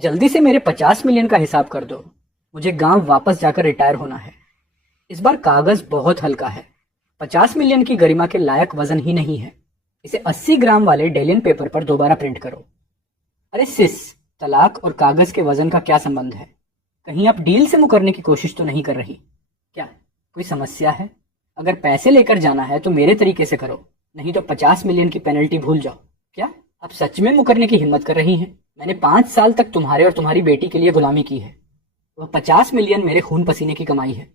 जल्दी से मेरे 50 मिलियन का हिसाब कर दो। मुझे गांव वापस जाकर रिटायर होना है। इस बार कागज बहुत हल्का है। 50 मिलियन की गरिमा के लायक वजन ही नहीं है। इसे 80 ग्राम वाले डेलियन पेपर पर दोबारा प्रिंट करो। अरे सिस, तलाक और कागज के वजन का क्या संबंध है? कहीं आप डील से मुकरने की कोशिश तो नहीं कर रही? क्या कोई समस्या है? अगर पैसे लेकर जाना है तो मेरे तरीके से करो, नहीं तो 50 मिलियन की पेनल्टी भूल जाओ। क्या आप सच में मुकरने की हिम्मत कर रही हैं? मैंने 5 साल तक तुम्हारे और तुम्हारी बेटी के लिए गुलामी की है। वह 50 मिलियन मेरे खून पसीने की कमाई है।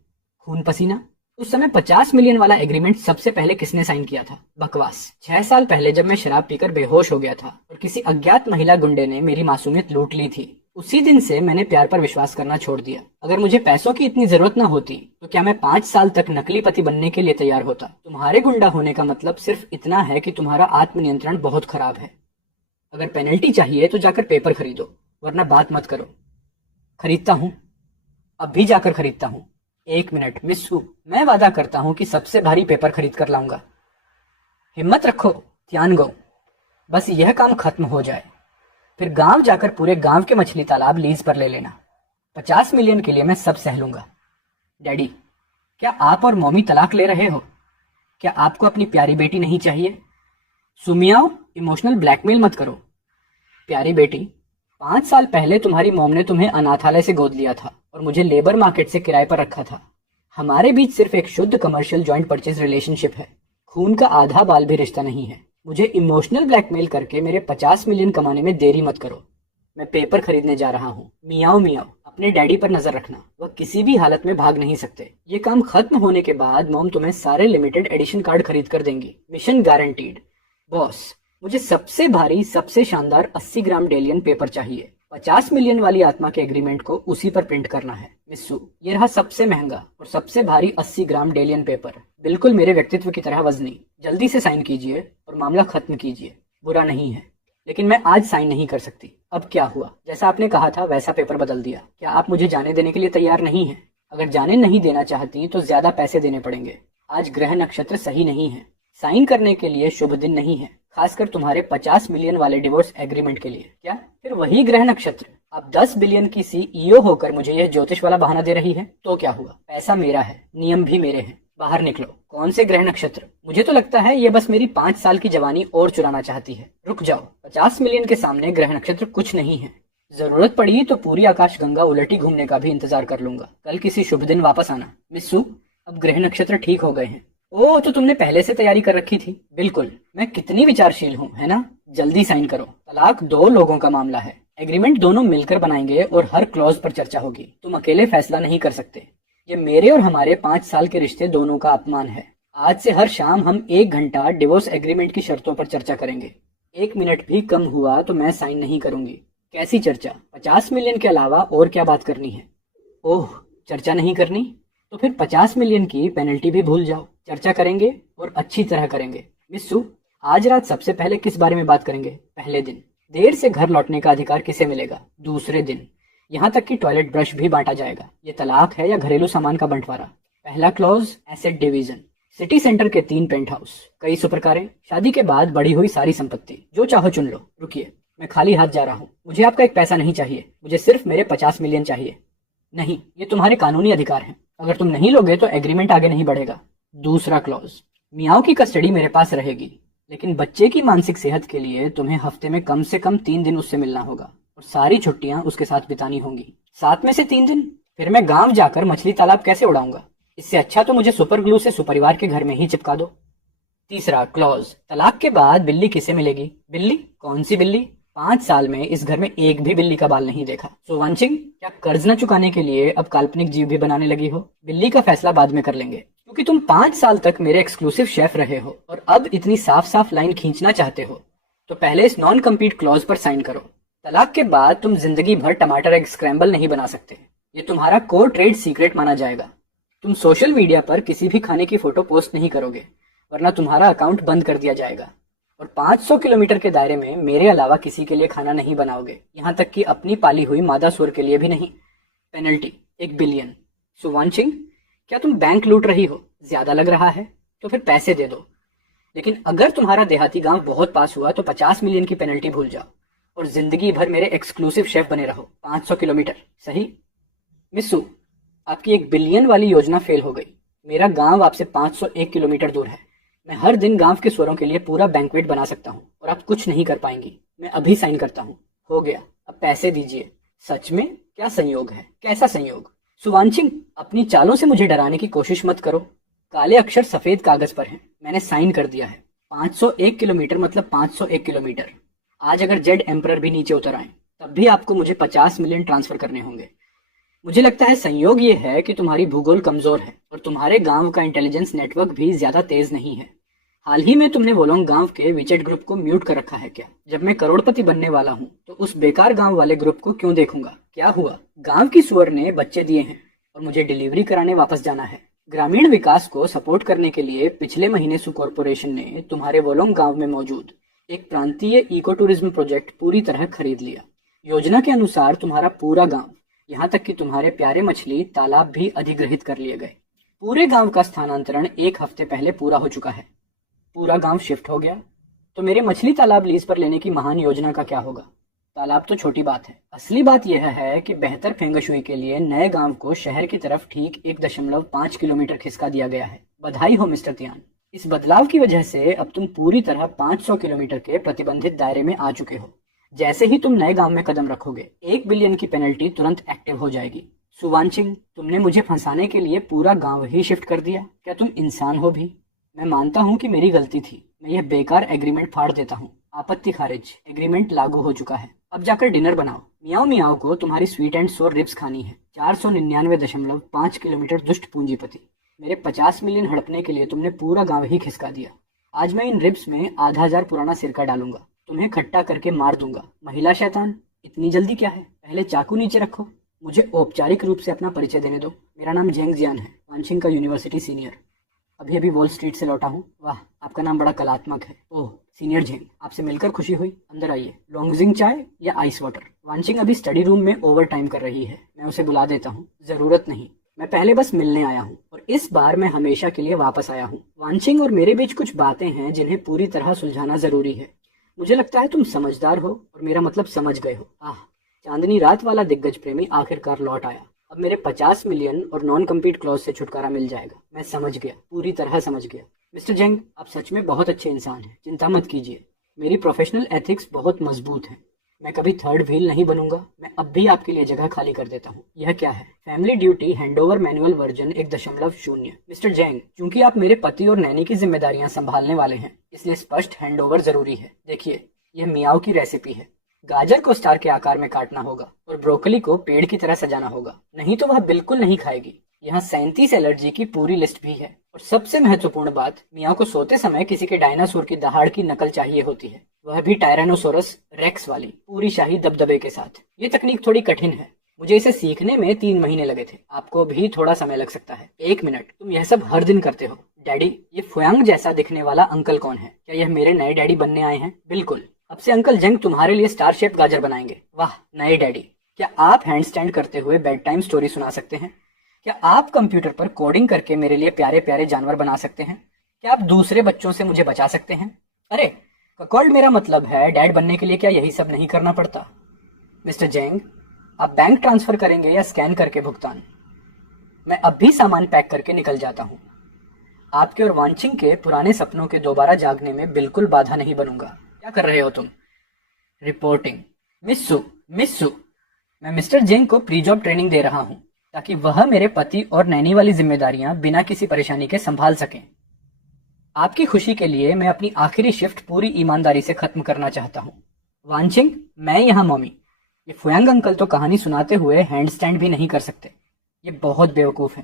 खून पसीना? उस समय 50 मिलियन वाला एग्रीमेंट सबसे पहले किसने साइन किया था? बकवास। 6 साल पहले जब मैं शराब पीकर बेहोश हो गया था और किसी अज्ञात महिला गुंडे ने मेरी मासूमियत लूट ली थी, उसी दिन से मैंने प्यार पर विश्वास करना छोड़ दिया। अगर मुझे पैसों की इतनी जरूरत न होती तो क्या मैं 5 साल तक नकली पति बनने के लिए तैयार होता? तुम्हारे गुंडा होने का मतलब सिर्फ इतना है कि तुम्हारा आत्मनियंत्रण बहुत खराब है। अगर पेनल्टी चाहिए तो जाकर पेपर खरीदो, वरना बात मत करो। खरीदता हूँ, अब भी जाकर खरीदता हूँ। 1 मिनट मिस्सू, मैं वादा करता हूँ कि सबसे भारी पेपर खरीद कर लाऊंगा। हिम्मत रखो तियानगो, बस यह काम खत्म हो जाए, फिर गांव जाकर पूरे गांव के मछली तालाब लीज पर ले लेना। 50 मिलियन के लिए मैं सब सह लूंगा। डैडी, क्या आप और मॉमी तलाक ले रहे हो? क्या आपको अपनी प्यारी बेटी नहीं चाहिए? सुमियाओ, इमोशनल ब्लैकमेल मत करो। प्यारी बेटी, 5 साल पहले तुम्हारी मॉम ने तुम्हें अनाथालय से गोद लिया था और मुझे लेबर मार्केट से किराए पर रखा था। हमारे बीच सिर्फ एक शुद्ध कमर्शियल जॉइंट परचेज रिलेशनशिप है। खून का आधा बाल भी रिश्ता नहीं है। मुझे इमोशनल ब्लैकमेल करके मेरे 50 मिलियन कमाने में देरी मत करो। मैं पेपर खरीदने जा रहा हूँ। मियाओ मियाओ, अपने डैडी पर नजर रखना, वह किसी भी हालत में भाग नहीं सकते। ये काम खत्म होने के बाद मॉम तुम्हें सारे लिमिटेड एडिशन कार्ड खरीद कर देंगी। Mission guaranteed. बॉस, मुझे सबसे भारी, सबसे शानदार 80 ग्राम डेलियन पेपर चाहिए। 50 मिलियन वाली आत्मा के एग्रीमेंट को उसी पर प्रिंट करना है। मिस्सू, ये रहा सबसे महंगा और सबसे भारी 80 ग्राम डेलियन पेपर, बिल्कुल मेरे व्यक्तित्व की तरह वजनी। जल्दी से साइन कीजिए और मामला खत्म कीजिए। बुरा नहीं है, लेकिन मैं आज साइन नहीं कर सकती। अब क्या हुआ? जैसा आपने कहा था वैसा पेपर बदल दिया। क्या आप मुझे जाने देने के लिए तैयार नहीं हैं? अगर जाने नहीं देना चाहती तो ज्यादा पैसे देने पड़ेंगे। आज ग्रह नक्षत्र सही नहीं है। साइन करने के लिए शुभ दिन नहीं है, खासकर तुम्हारे 50 मिलियन वाले डिवोर्स एग्रीमेंट के लिए। क्या फिर वही ग्रह नक्षत्र? आप 10 बिलियन की सीईओ होकर मुझे यह ज्योतिष वाला बहाना दे रही है? तो क्या हुआ? पैसा मेरा है, नियम भी मेरे हैं। बाहर निकलो। कौन से ग्रह नक्षत्र? मुझे तो लगता है ये बस मेरी 5 साल की जवानी और चुराना चाहती है। रुक जाओ, 50 मिलियन के सामने ग्रह नक्षत्र कुछ नहीं है। जरूरत पड़ी तो पूरी आकाश गंगा उलटी घूमने का भी इंतजार कर लूंगा। कल किसी शुभ दिन वापस आना। मिस्सू, अब ग्रह नक्षत्र ठीक हो गए हैं। ओह, तो तुमने पहले से तैयारी कर रखी थी। बिल्कुल, मैं कितनी विचारशील हूँ, है ना? जल्दी साइन करो। तलाक 2 लोगों का मामला है। एग्रीमेंट दोनों मिलकर बनाएंगे और हर क्लॉज पर चर्चा होगी। तुम अकेले फैसला नहीं कर सकते। ये मेरे और हमारे 5 साल के रिश्ते दोनों का अपमान है। आज से हर शाम हम 1 घंटा डिवोर्स एग्रीमेंट की शर्तों पर चर्चा करेंगे। 1 मिनट भी कम हुआ तो मैं साइन नहीं करूंगी। कैसी चर्चा? 50 मिलियन के अलावा और क्या बात करनी है? ओह, चर्चा नहीं करनी? तो फिर 50 मिलियन की पेनल्टी भी भूल जाओ। चर्चा करेंगे और अच्छी तरह करेंगे। मिस्सू, आज रात सबसे पहले किस बारे में बात करेंगे? पहले दिन। देर से घर लौटने का अधिकार किसे मिलेगा? दूसरे दिन। यहाँ तक कि टॉयलेट ब्रश भी बांटा जाएगा। ये तलाक है या घरेलू सामान का बंटवारा? पहला clause, asset division. City centre के 3 पेंट हाउस, कई सुपर कारें, शादी के बाद बढ़ी हुई सारी संपत्ति, जो चाहो चुन लो। रुकिए, मैं खाली हाथ जा रहा हूँ। मुझे आपका एक पैसा नहीं चाहिए, मुझे सिर्फ मेरे 50 मिलियन चाहिए। नहीं, ये तुम्हारे कानूनी अधिकार हैं। अगर तुम नहीं लोगे तो एग्रीमेंट आगे नहीं बढ़ेगा। दूसरा क्लॉज, मियाओ की कस्टडी मेरे पास रहेगी, लेकिन बच्चे की मानसिक सेहत के लिए तुम्हें हफ्ते में कम से कम 3 दिन उससे मिलना होगा और सारी छुट्टियां उसके साथ बितानी होंगी। 7 में से 3 दिन? फिर मैं गांव जाकर मछली तालाब कैसे उड़ाऊंगा? इससे अच्छा तो मुझे सुपर ग्लू से सुपरिवार के घर में ही चिपका दो। तीसरा क्लॉज, तलाक के बाद बिल्ली किसे मिलेगी? बिल्ली? कौन सी बिल्ली? 5 साल में इस घर में एक भी बिल्ली का बाल नहीं देखा। सो वांचिंग, क्या कर्ज न चुकाने के लिए अब काल्पनिक जीव भी बनाने लगी हो? बिल्ली का फैसला बाद में कर लेंगे, क्योंकि तुम 5 साल तक मेरे एक्सक्लूसिव शेफ रहे हो और अब इतनी साफ साफ लाइन खींचना चाहते हो तो पहले इस नॉन कम्पीट क्लॉज पर साइन करो। तलाक के बाद तुम जिंदगी भर टमाटर एग स्क्रैम्बल नहीं बना सकते। ये तुम्हारा कोर ट्रेड सीक्रेट माना जाएगा। तुम सोशल मीडिया पर किसी भी खाने की फोटो पोस्ट नहीं करोगे, वरना तुम्हारा अकाउंट बंद कर दिया जाएगा। और 500 किलोमीटर के दायरे में मेरे अलावा किसी के लिए खाना नहीं बनाओगे, यहाँ तक कि अपनी पाली हुई मादा सुअर के लिए भी नहीं। Penalty 1 billion. सो वांचिंग, क्या तुम बैंक लूट रही हो? ज्यादा लग रहा है तो फिर पैसे दे दो, लेकिन अगर तुम्हारा देहाती गांव बहुत पास हुआ तो 50 मिलियन की पेनल्टी भूल जाओ। और जिंदगी भर मेरे एक्सक्लूसिव शेफ बने रहो। 500 किलोमीटर सही? मिस्सू, आपकी 1 बिलियन वाली योजना फेल हो गई। मेरा गांव आपसे 501 किलोमीटर दूर है। मैं हर दिन गांव के स्वरों के लिए पूरा बैंक्वेट बना सकता हूँ और आप कुछ नहीं कर पाएंगी। मैं अभी साइन करता हूँ। हो गया, अब पैसे दीजिए। सच में क्या संयोग है, कैसा संयोग। सुवांशिंग, अपनी चालों से मुझे डराने की कोशिश मत करो। काले अक्षर सफेद कागज पर हैं, मैंने साइन कर दिया है। 501 किलोमीटर मतलब 501 किलोमीटर। आज अगर जेड एम्परर भी नीचे उतर आए तब भी आपको मुझे 50 मिलियन ट्रांसफर करने होंगे। मुझे लगता है संयोग ये है कि तुम्हारी भूगोल कमजोर है और तुम्हारे गांव का इंटेलिजेंस नेटवर्क भी ज्यादा तेज नहीं है। हाल ही में तुमने वोलोंग गांव के विचेट ग्रुप को म्यूट कर रखा है क्या? जब मैं करोड़पति बनने वाला हूँ तो उस बेकार गांव वाले ग्रुप को क्यों देखूंगा? क्या हुआ? गांव की सुअर ने बच्चे दिए हैं और मुझे डिलीवरी कराने वापस जाना है। ग्रामीण विकास को सपोर्ट करने के लिए पिछले महीने सु कॉर्पोरेशन ने तुम्हारे वोलोंग गांव में मौजूद एक प्रांतीय इको टूरिज्म प्रोजेक्ट पूरी तरह खरीद लिया। योजना के अनुसार तुम्हारा पूरा गांव, यहाँ तक कि तुम्हारे प्यारे मछली तालाब भी अधिग्रहित कर लिए गए। पूरे गांव का स्थानांतरण 1 हफ्ते पहले पूरा हो चुका है। पूरा गांव शिफ्ट हो गया तो मेरे मछली तालाब लीज पर लेने की महान योजना का क्या होगा? तालाब तो छोटी बात है, असली बात यह है कि बेहतर फेंगशुई के लिए नए गांव को शहर की तरफ ठीक 1.5 किलोमीटर खिसका दिया गया है। बधाई हो मिस्टर तियान। इस बदलाव की वजह से अब तुम पूरी तरह 500 किलोमीटर के प्रतिबंधित दायरे में आ चुके हो। जैसे ही तुम नए गांव में कदम रखोगे 1 बिलियन की पेनल्टी तुरंत एक्टिव हो जाएगी। सुवांशिंग, तुमने मुझे फंसाने के लिए पूरा गांव ही शिफ्ट कर दिया। क्या तुम इंसान हो भी? मैं मानता हूँ कि मेरी गलती थी। मैं यह बेकार एग्रीमेंट फाड़ देता हूँ। आपत्ति खारिज, एग्रीमेंट लागू हो चुका है। अब जाकर डिनर बनाओ। मियाओ मियाओ को तुम्हारी स्वीट एंड सोर रिब्स खानी है। 499.5 किलोमीटर दुष्ट पूंजीपति। मेरे 50 मिलियन हड़पने के लिए तुमने पूरा गांव ही खिसका दिया। आज मैं इन रिब्स में आधा हजार पुराना सिरका डालूंगा, तुम्हें खट्टा करके मार दूंगा। महिला शैतान, इतनी जल्दी क्या है? पहले चाकू नीचे रखो। मुझे औपचारिक रूप से अपना परिचय देने दो। मेरा नाम जेंग जियान है, वानशिंग का यूनिवर्सिटी सीनियर। अभी अभी वॉल स्ट्रीट से लौटा हूँ। वाह, आपका नाम बड़ा कलात्मक है। ओह सीनियर जेंग, आपसे मिलकर खुशी हुई। अंदर आइए। लॉन्गजिंग चाय या आइस वाटर? वानशिंग अभी स्टडी रूम में ओवर टाइम कर रही है, मैं उसे बुला देता हूँ। जरूरत नहीं, मैं पहले बस मिलने आया हूँ और इस बार मैं हमेशा के लिए वापस आया हूँ। वानशिंग और मेरे बीच कुछ बातें हैं जिन्हें पूरी तरह सुलझाना जरूरी है। मुझे लगता है तुम समझदार हो और मेरा मतलब समझ गए हो। आह, चांदनी रात वाला दिग्गज प्रेमी आखिरकार लौट आया। अब मेरे 50 मिलियन और नॉन कम्पीट क्लॉज से छुटकारा मिल जाएगा। मैं समझ गया, पूरी तरह समझ गया। मिस्टर जेंग, आप सच में बहुत अच्छे इंसान हैं, चिंता मत कीजिए। मेरी प्रोफेशनल एथिक्स बहुत मजबूत है। मैं कभी थर्ड व्हील नहीं बनूंगा। मैं अब भी आपके लिए जगह खाली कर देता हूँ। यह क्या है? Family duty handover manual version 1.0। Mister Zheng, चूंकि आप मेरे पति और नैनी की जिम्मेदारियां संभालने वाले हैं, इसलिए स्पष्ट हैंडओवर जरूरी है। देखिए, यह मियाओ की रेसिपी है। गाजर को स्टार के आकार में काटना होगा और ब्रोकली को पेड़ की तरह सजाना होगा, नहीं तो वह बिल्कुल नहीं खाएगी। यहाँ 37 एलर्जी की पूरी लिस्ट भी है। और सबसे महत्वपूर्ण बात, मियाँ को सोते समय किसी के डायनासोर की दहाड़ की नकल चाहिए होती है, वह भी टायरानोसोरस रेक्स वाली, पूरी शाही दबदबे के साथ। ये तकनीक थोड़ी कठिन है, मुझे इसे सीखने में 3 महीने लगे थे। आपको भी थोड़ा समय लग सकता है। 1 मिनट, तुम यह सब हर दिन करते हो? डैडी, ये फुयांग जैसा दिखने वाला अंकल कौन है? क्या यह मेरे नए डैडी बनने आए हैं? बिल्कुल, अब से अंकल जेंग तुम्हारे लिए स्टार शेप गाजर बनाएंगे। वाह, नए डैडी। क्या आप हैंडस्टैंड करते हुए बेड टाइम स्टोरी सुना सकते हैं? क्या आप कंप्यूटर पर कोडिंग करके मेरे लिए प्यारे प्यारे जानवर बना सकते हैं? क्या आप दूसरे बच्चों से मुझे बचा सकते हैं? अरे ककॉल्ड, मेरा मतलब है डैड बनने के लिए क्या यही सब नहीं करना पड़ता? मिस्टर जेंग, आप बैंक ट्रांसफर करेंगे या स्कैन करके भुगतान? मैं अब भी सामान पैक करके निकल जाता हूँ। आपके और वांशिंग के पुराने सपनों के दोबारा जागने में बिल्कुल बाधा नहीं बनूंगा। क्या कर रहे हो तुम? रिपोर्टिंग। मिस्सू, मैं मिस्टर जेंग को प्री जॉब ट्रेनिंग दे रहा हूँ ताकि वह मेरे पति और नैनी वाली जिम्मेदारियां बिना किसी परेशानी के संभाल सकें। आपकी खुशी के लिए मैं अपनी आखिरी शिफ्ट पूरी ईमानदारी से खत्म करना चाहता हूँ। वानशिंग, मैं यहाँ मॉमी। ये फुयांग अंकल तो कहानी सुनाते हुए हैंडस्टैंड भी नहीं कर सकते। ये बहुत बेवकूफ है,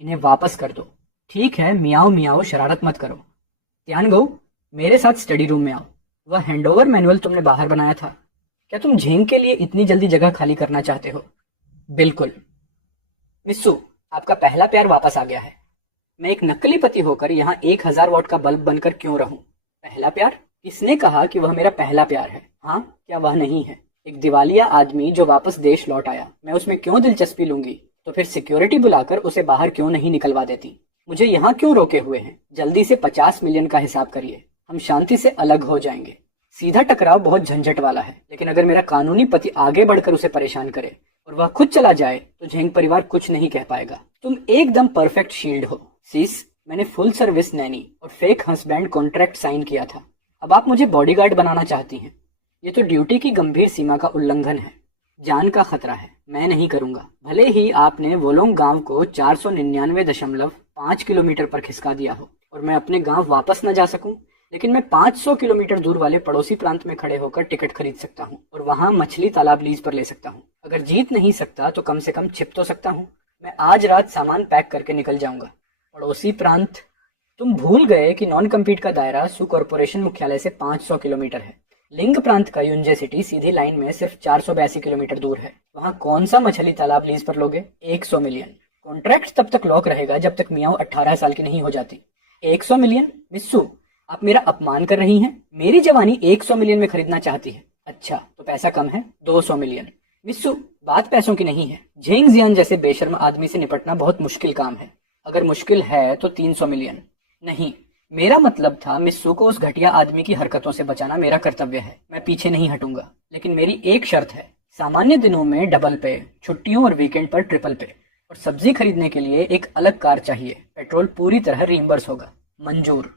इन्हें वापस कर दो। ठीक है, मियाओ मियाओ, शरारत मत करो। त्यानगो, मेरे साथ स्टडी रूम में आओ। वह हैंडओवर मैनुअल तुमने बाहर बनाया था, क्या तुम झेंग के लिए इतनी जल्दी जगह खाली करना चाहते हो? बिल्कुल। मिस्सू, आपका पहला प्यार वापस आ गया है। मैं एक नकली पति होकर यहाँ 1000 वॉट का बल्ब बनकर क्यों रहूं? पहला प्यार? किसने कहा कि वह मेरा पहला प्यार है? हाँ, क्या वह नहीं है? एक दिवालिया आदमी जो वापस देश लौट आया, मैं उसमें क्यों दिलचस्पी लूंगी? तो फिर सिक्योरिटी बुलाकर उसे बाहर क्यों नहीं निकलवा देती? मुझे यहाँ क्यों रोके हुए हैं? जल्दी से 50 मिलियन का हिसाब करिए, हम शांति से अलग हो जाएंगे। सीधा टकराव बहुत झंझट वाला है, लेकिन अगर मेरा कानूनी पति आगे बढ़कर उसे परेशान करे और वह खुद चला जाए तो झेंग परिवार कुछ नहीं कह पाएगा। तुम एकदम परफेक्ट शील्ड हो सीस। मैंने फुल सर्विस नैनी और फेक हस्बैंड कॉन्ट्रैक्ट साइन किया था। अब आप मुझे बॉडीगार्ड बनाना चाहती हैं। ये तो ड्यूटी की गंभीर सीमा का उल्लंघन है। जान का खतरा है। मैं नहीं करूंगा। भले ही आपने वोलोंग गांव को 499.5 किलोमीटर पर खिसका दिया हो और मैं अपने गांव वापस न जा सकूं, लेकिन मैं 500 किलोमीटर दूर वाले पड़ोसी प्रांत में खड़े होकर टिकट खरीद सकता हूं और वहां मछली तालाब लीज पर ले सकता हूं। अगर जीत नहीं सकता तो कम से कम छिप तो सकता हूं। मैं आज रात सामान पैक करके निकल जाऊंगा। पड़ोसी प्रांत? तुम भूल गए कि नॉन कम्पीट का दायरा सू कॉर्पोरेशन मुख्यालय से 500 किलोमीटर है। लिंग प्रांत का यूंजे सिटी सीधी लाइन में सिर्फ 482 किलोमीटर दूर है। वहां कौन सा मछली तालाब लीज पर लोगे? 100 मिलियन। कॉन्ट्रैक्ट तब तक लॉक रहेगा जब तक मियाओ 18 साल की नहीं हो जाती। 100 मिलियन? मिस्सू, आप मेरा अपमान कर रही हैं। मेरी जवानी 100 मिलियन में खरीदना चाहती है। अच्छा, तो पैसा कम है, 200 मिलियन। मिस्सू, बात पैसों की नहीं है। झेंग जियान जैसे बेशर्म आदमी से निपटना बहुत मुश्किल काम है। अगर मुश्किल है तो 300 मिलियन। नहीं, मेरा मतलब था मिस्सू को उस घटिया आदमी की हरकतों से बचाना मेरा कर्तव्य है। मैं पीछे नहीं हटूंगा, लेकिन मेरी एक शर्त है। सामान्य दिनों में डबल पे, छुट्टियों और वीकेंड पर ट्रिपल पे, और सब्जी खरीदने के लिए एक अलग कार चाहिए। पेट्रोल पूरी तरह रीइंबर्स होगा। मंजूर।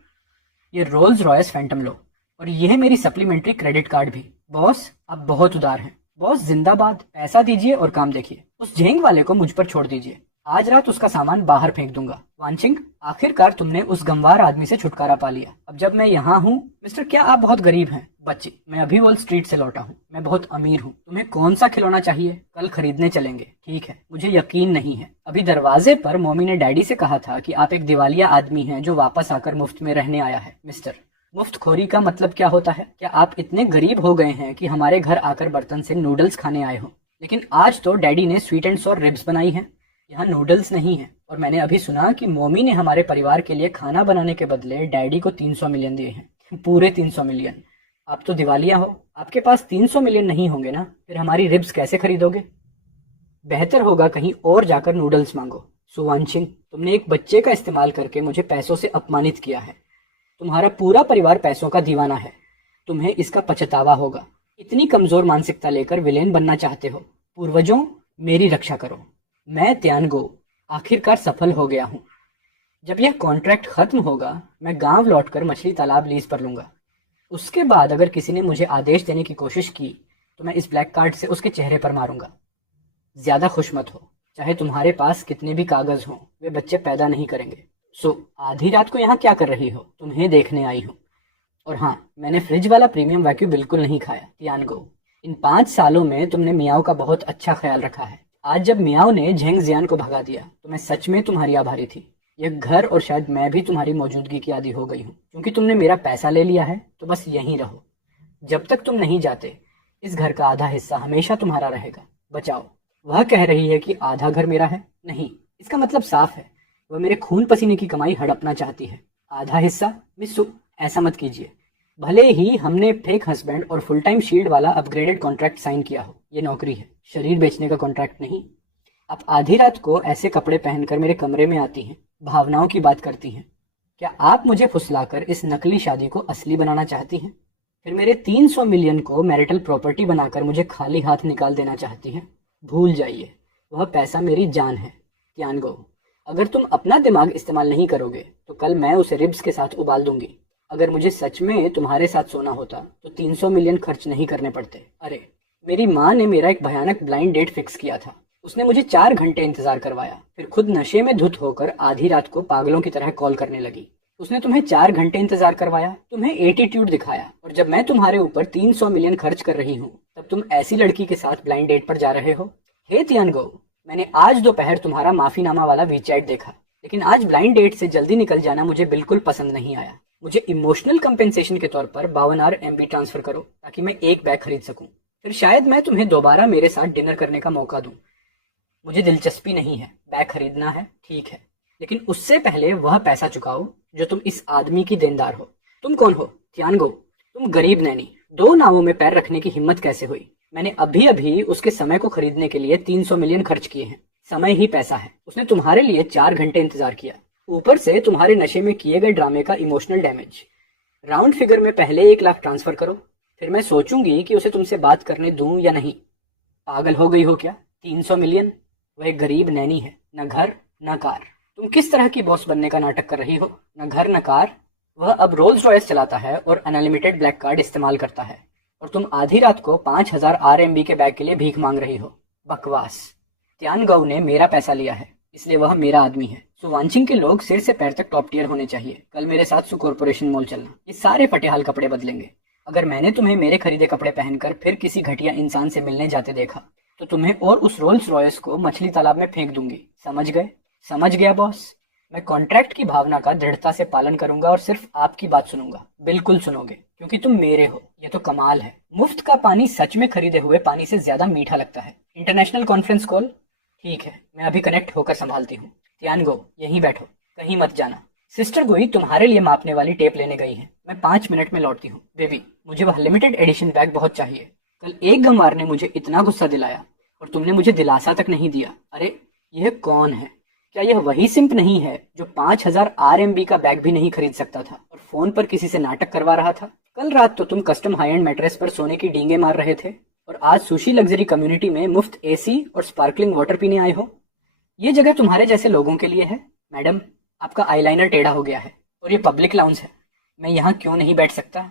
ये रोल्स रॉयस फैंटम लो, और यह मेरी सप्लीमेंट्री क्रेडिट कार्ड भी। बॉस, आप बहुत उदार हैं। बॉस जिंदाबाद। पैसा दीजिए और काम देखिए। उस झेंग वाले को मुझ पर छोड़ दीजिए। आज रात उसका सामान बाहर फेंक दूंगा। वांचिंग, आखिरकार तुमने उस गंवार आदमी से छुटकारा पा लिया। अब जब मैं यहाँ हूँ, मिस्टर, क्या आप बहुत गरीब हैं? बच्ची, मैं अभी वॉल स्ट्रीट से लौटा हूँ। मैं बहुत अमीर हूँ। तुम्हें कौन सा खिलौना चाहिए? कल खरीदने चलेंगे। ठीक है, मुझे यकीन नहीं है। अभी दरवाजे पर मोमी ने डैडी से कहा था कि आप एक दिवालिया आदमी हैं जो वापस आकर मुफ्त में रहने आया है। मिस्टर, मुफ्तखोरी का मतलब क्या होता है? क्या आप इतने गरीब हो गए हैं कि हमारे घर आकर बर्तन से नूडल्स खाने आए हो? लेकिन आज तो डैडी ने स्वीट एंड सॉर रिब्स बनाई हैं। यहाँ नूडल्स नहीं है। और मैंने अभी सुना कि मोमी ने हमारे परिवार के लिए खाना बनाने के बदले डैडी को 300 मिलियन दिए हैं। पूरे 300 मिलियन। आप तो दिवालिया हो। आपके पास 300 मिलियन नहीं होंगे ना? फिर हमारी रिब्स कैसे खरीदोगे? बेहतर होगा कहीं और जाकर नूडल्स मांगो। सुवांशिंग, तुमने एक बच्चे का इस्तेमाल करके मुझे पैसों से अपमानित किया है। तुम्हारा पूरा परिवार पैसों का दीवाना है। तुम्हें इसका पछतावा होगा। इतनी कमजोर मानसिकता लेकर विलेन बनना चाहते हो। पूर्वजों, मेरी रक्षा करो। मैं त्यानगो आखिरकार सफल हो गया हूँ। जब यह कॉन्ट्रैक्ट खत्म होगा, मैं गांव लौटकर मछली तालाब लीज पर लूंगा। उसके बाद अगर किसी ने मुझे आदेश देने की कोशिश की तो मैं इस ब्लैक कार्ड से उसके चेहरे पर मारूंगा। ज्यादा खुश मत हो। चाहे तुम्हारे पास कितने भी कागज हों, वे बच्चे पैदा नहीं करेंगे। सो आधी रात को यहाँ क्या कर रही हो? तुम्हें देखने आई हूँ। और हाँ, मैंने फ्रिज वाला प्रीमियम वैक्यूम बिल्कुल नहीं खाया। त्यानगो, इन 5 सालों में तुमने मियाओ का बहुत अच्छा ख्याल रखा है। आज जब मियाओ ने झेंग जियान को भगा दिया तो मैं सच में तुम्हारी आभारी थी। यह घर और शायद मैं भी तुम्हारी मौजूदगी की आदी हो गई हूँ। क्योंकि तुमने मेरा पैसा ले लिया है तो बस यहीं रहो। जब तक तुम नहीं जाते, इस घर का आधा हिस्सा हमेशा तुम्हारा रहेगा। बचाओ। वह कह रही है कि आधा घर मेरा है। नहीं, इसका मतलब साफ है। वह मेरे खून पसीने की कमाई हड़पना चाहती है। आधा हिस्सा? मिस्सू, ऐसा मत कीजिए। भले ही हमने फेक हस्बैंड और फुल टाइम शील्ड वाला अपग्रेडेड कॉन्ट्रैक्ट साइन किया हो, ये नौकरी है, शरीर बेचने का कॉन्ट्रैक्ट नहीं। आप आधी रात को ऐसे कपड़े पहनकर मेरे कमरे में आती हैं, भावनाओं की बात करती हैं। क्या आप मुझे फुसलाकर इस नकली शादी को असली बनाना चाहती हैं? फिर मेरे 300 मिलियन को मैरिटल प्रॉपर्टी बनाकर मुझे खाली हाथ निकाल देना चाहती हैं? भूल जाइए, वह पैसा मेरी जान है। त्यानगो, अगर तुम अपना दिमाग इस्तेमाल नहीं करोगे तो कल मैं उसे रिब्स के साथ उबाल दूंगी। अगर मुझे सच में तुम्हारे साथ सोना होता तो 300 मिलियन खर्च नहीं करने पड़ते। अरे, मेरी माँ ने मेरा एक भयानक ब्लाइंड डेट फिक्स किया था। उसने मुझे 4 घंटे इंतजार करवाया, फिर खुद नशे में धुत होकर आधी रात को पागलों की तरह कॉल करने लगी। उसने तुम्हें 4 घंटे इंतजार करवाया, तुम्हें एटीट्यूड दिखाया, और जब मैं तुम्हारे ऊपर 300 मिलियन खर्च कर रही हूँ तब तुम ऐसी लड़की के साथ ब्लाइंड डेट पर जा रहे हो। हे त्यानगो, मैंने आज दोपहर तुम्हारा माफीनामा वाला वीचैट देखा, लेकिन आज ब्लाइंड डेट से जल्दी निकल जाना मुझे बिल्कुल पसंद नहीं आया। मुझे इमोशनल कंपेंसेशन के तौर पर 52 MB ट्रांसफर करो ताकि मैं एक बैग खरीद सकूं। फिर शायद मैं तुम्हें दोबारा मेरे साथ डिनर करने का मौका दूं। मुझे दिलचस्पी नहीं है। बैग खरीदना है, ठीक है, लेकिन उससे पहले वह पैसा चुकाओ जो तुम इस आदमी की देनदार हो। तुम कौन हो? त्यानगो, तुम गरीब नैनी। 2 नावों में पैर रखने की हिम्मत कैसे हुई? मैंने अभी अभी उसके समय को खरीदने के लिए 300 मिलियन खर्च किए हैं। समय ही पैसा है। उसने तुम्हारे लिए 4 घंटे इंतजार किया, ऊपर से तुम्हारे नशे में किए गए ड्रामे का इमोशनल डैमेज। राउंड फिगर में पहले 1 लाख ट्रांसफर करो, फिर मैं सोचूंगी कि उसे तुमसे बात करने दूं या नहीं। पागल हो गई हो क्या? 300 मिलियन? वह एक गरीब नैनी है, न घर न कार। तुम किस तरह की बॉस बनने का नाटक कर रही हो? न घर न कार। वह अब रोल्स रॉयस चलाता है और अनलिमिटेड ब्लैक कार्ड इस्तेमाल करता है, और तुम आधी रात को 5000 RMB के बैग के लिए भीख मांग रही हो। बकवास। त्यानगौ ने मेरा पैसा लिया है, इसलिए वह मेरा आदमी है। सुवांचिंग के लोग सिर से पैर तक टॉप टियर होने चाहिए। कल मेरे साथ सु कॉर्पोरेशन मॉल चलना, ये सारे फटेहाल कपड़े बदलेंगे। अगर मैंने तुम्हें मेरे खरीदे कपड़े पहनकर फिर किसी घटिया इंसान से मिलने जाते देखा तो तुम्हें और उस रोल्स रॉयस को मछली तालाब में फेंक दूंगी। समझ गए? समझ गया बॉस। मैं कॉन्ट्रैक्ट की भावना का दृढ़ता से पालन करूंगा और सिर्फ आपकी बात सुनूंगा। बिल्कुल सुनोगे, क्योंकि तुम मेरे हो। ये तो कमाल है। मुफ्त का पानी सच में खरीदे हुए पानी से ज्यादा मीठा लगता है। International conference call? ठीक है, मैं अभी कनेक्ट होकर संभालती हूँ। त्यानगो, यहीं बैठो, कहीं मत जाना। सिस्टर गोई तुम्हारे लिए मापने वाली टेप लेने गई है। मैं 5 मिनट में लौटती हूँ। बेबी, मुझे वह लिमिटेड एडिशन बैग बहुत चाहिए। कल एक गंवार ने मुझे इतना गुस्सा दिलाया और तुमने मुझे दिलासा तक नहीं दिया। अरे, यह कौन है? क्या यह वही सिंप नहीं है जो 5000 RMB का बैग भी नहीं खरीद सकता था और फोन पर किसी से नाटक करवा रहा था? कल रात तो तुम कस्टम हाई एंड मैट्रेस पर सोने की डींगे मार रहे थे, और आज सुशी लग्जरी कम्युनिटी में मुफ्त AC और स्पार्कलिंग वाटर पीने आए हो। ये जगह तुम्हारे जैसे लोगों के लिए है। मैडम, आपका आईलाइनर टेढ़ा हो गया है और ये पब्लिक लाउंज है। मैं यहाँ क्यों नहीं बैठ सकता?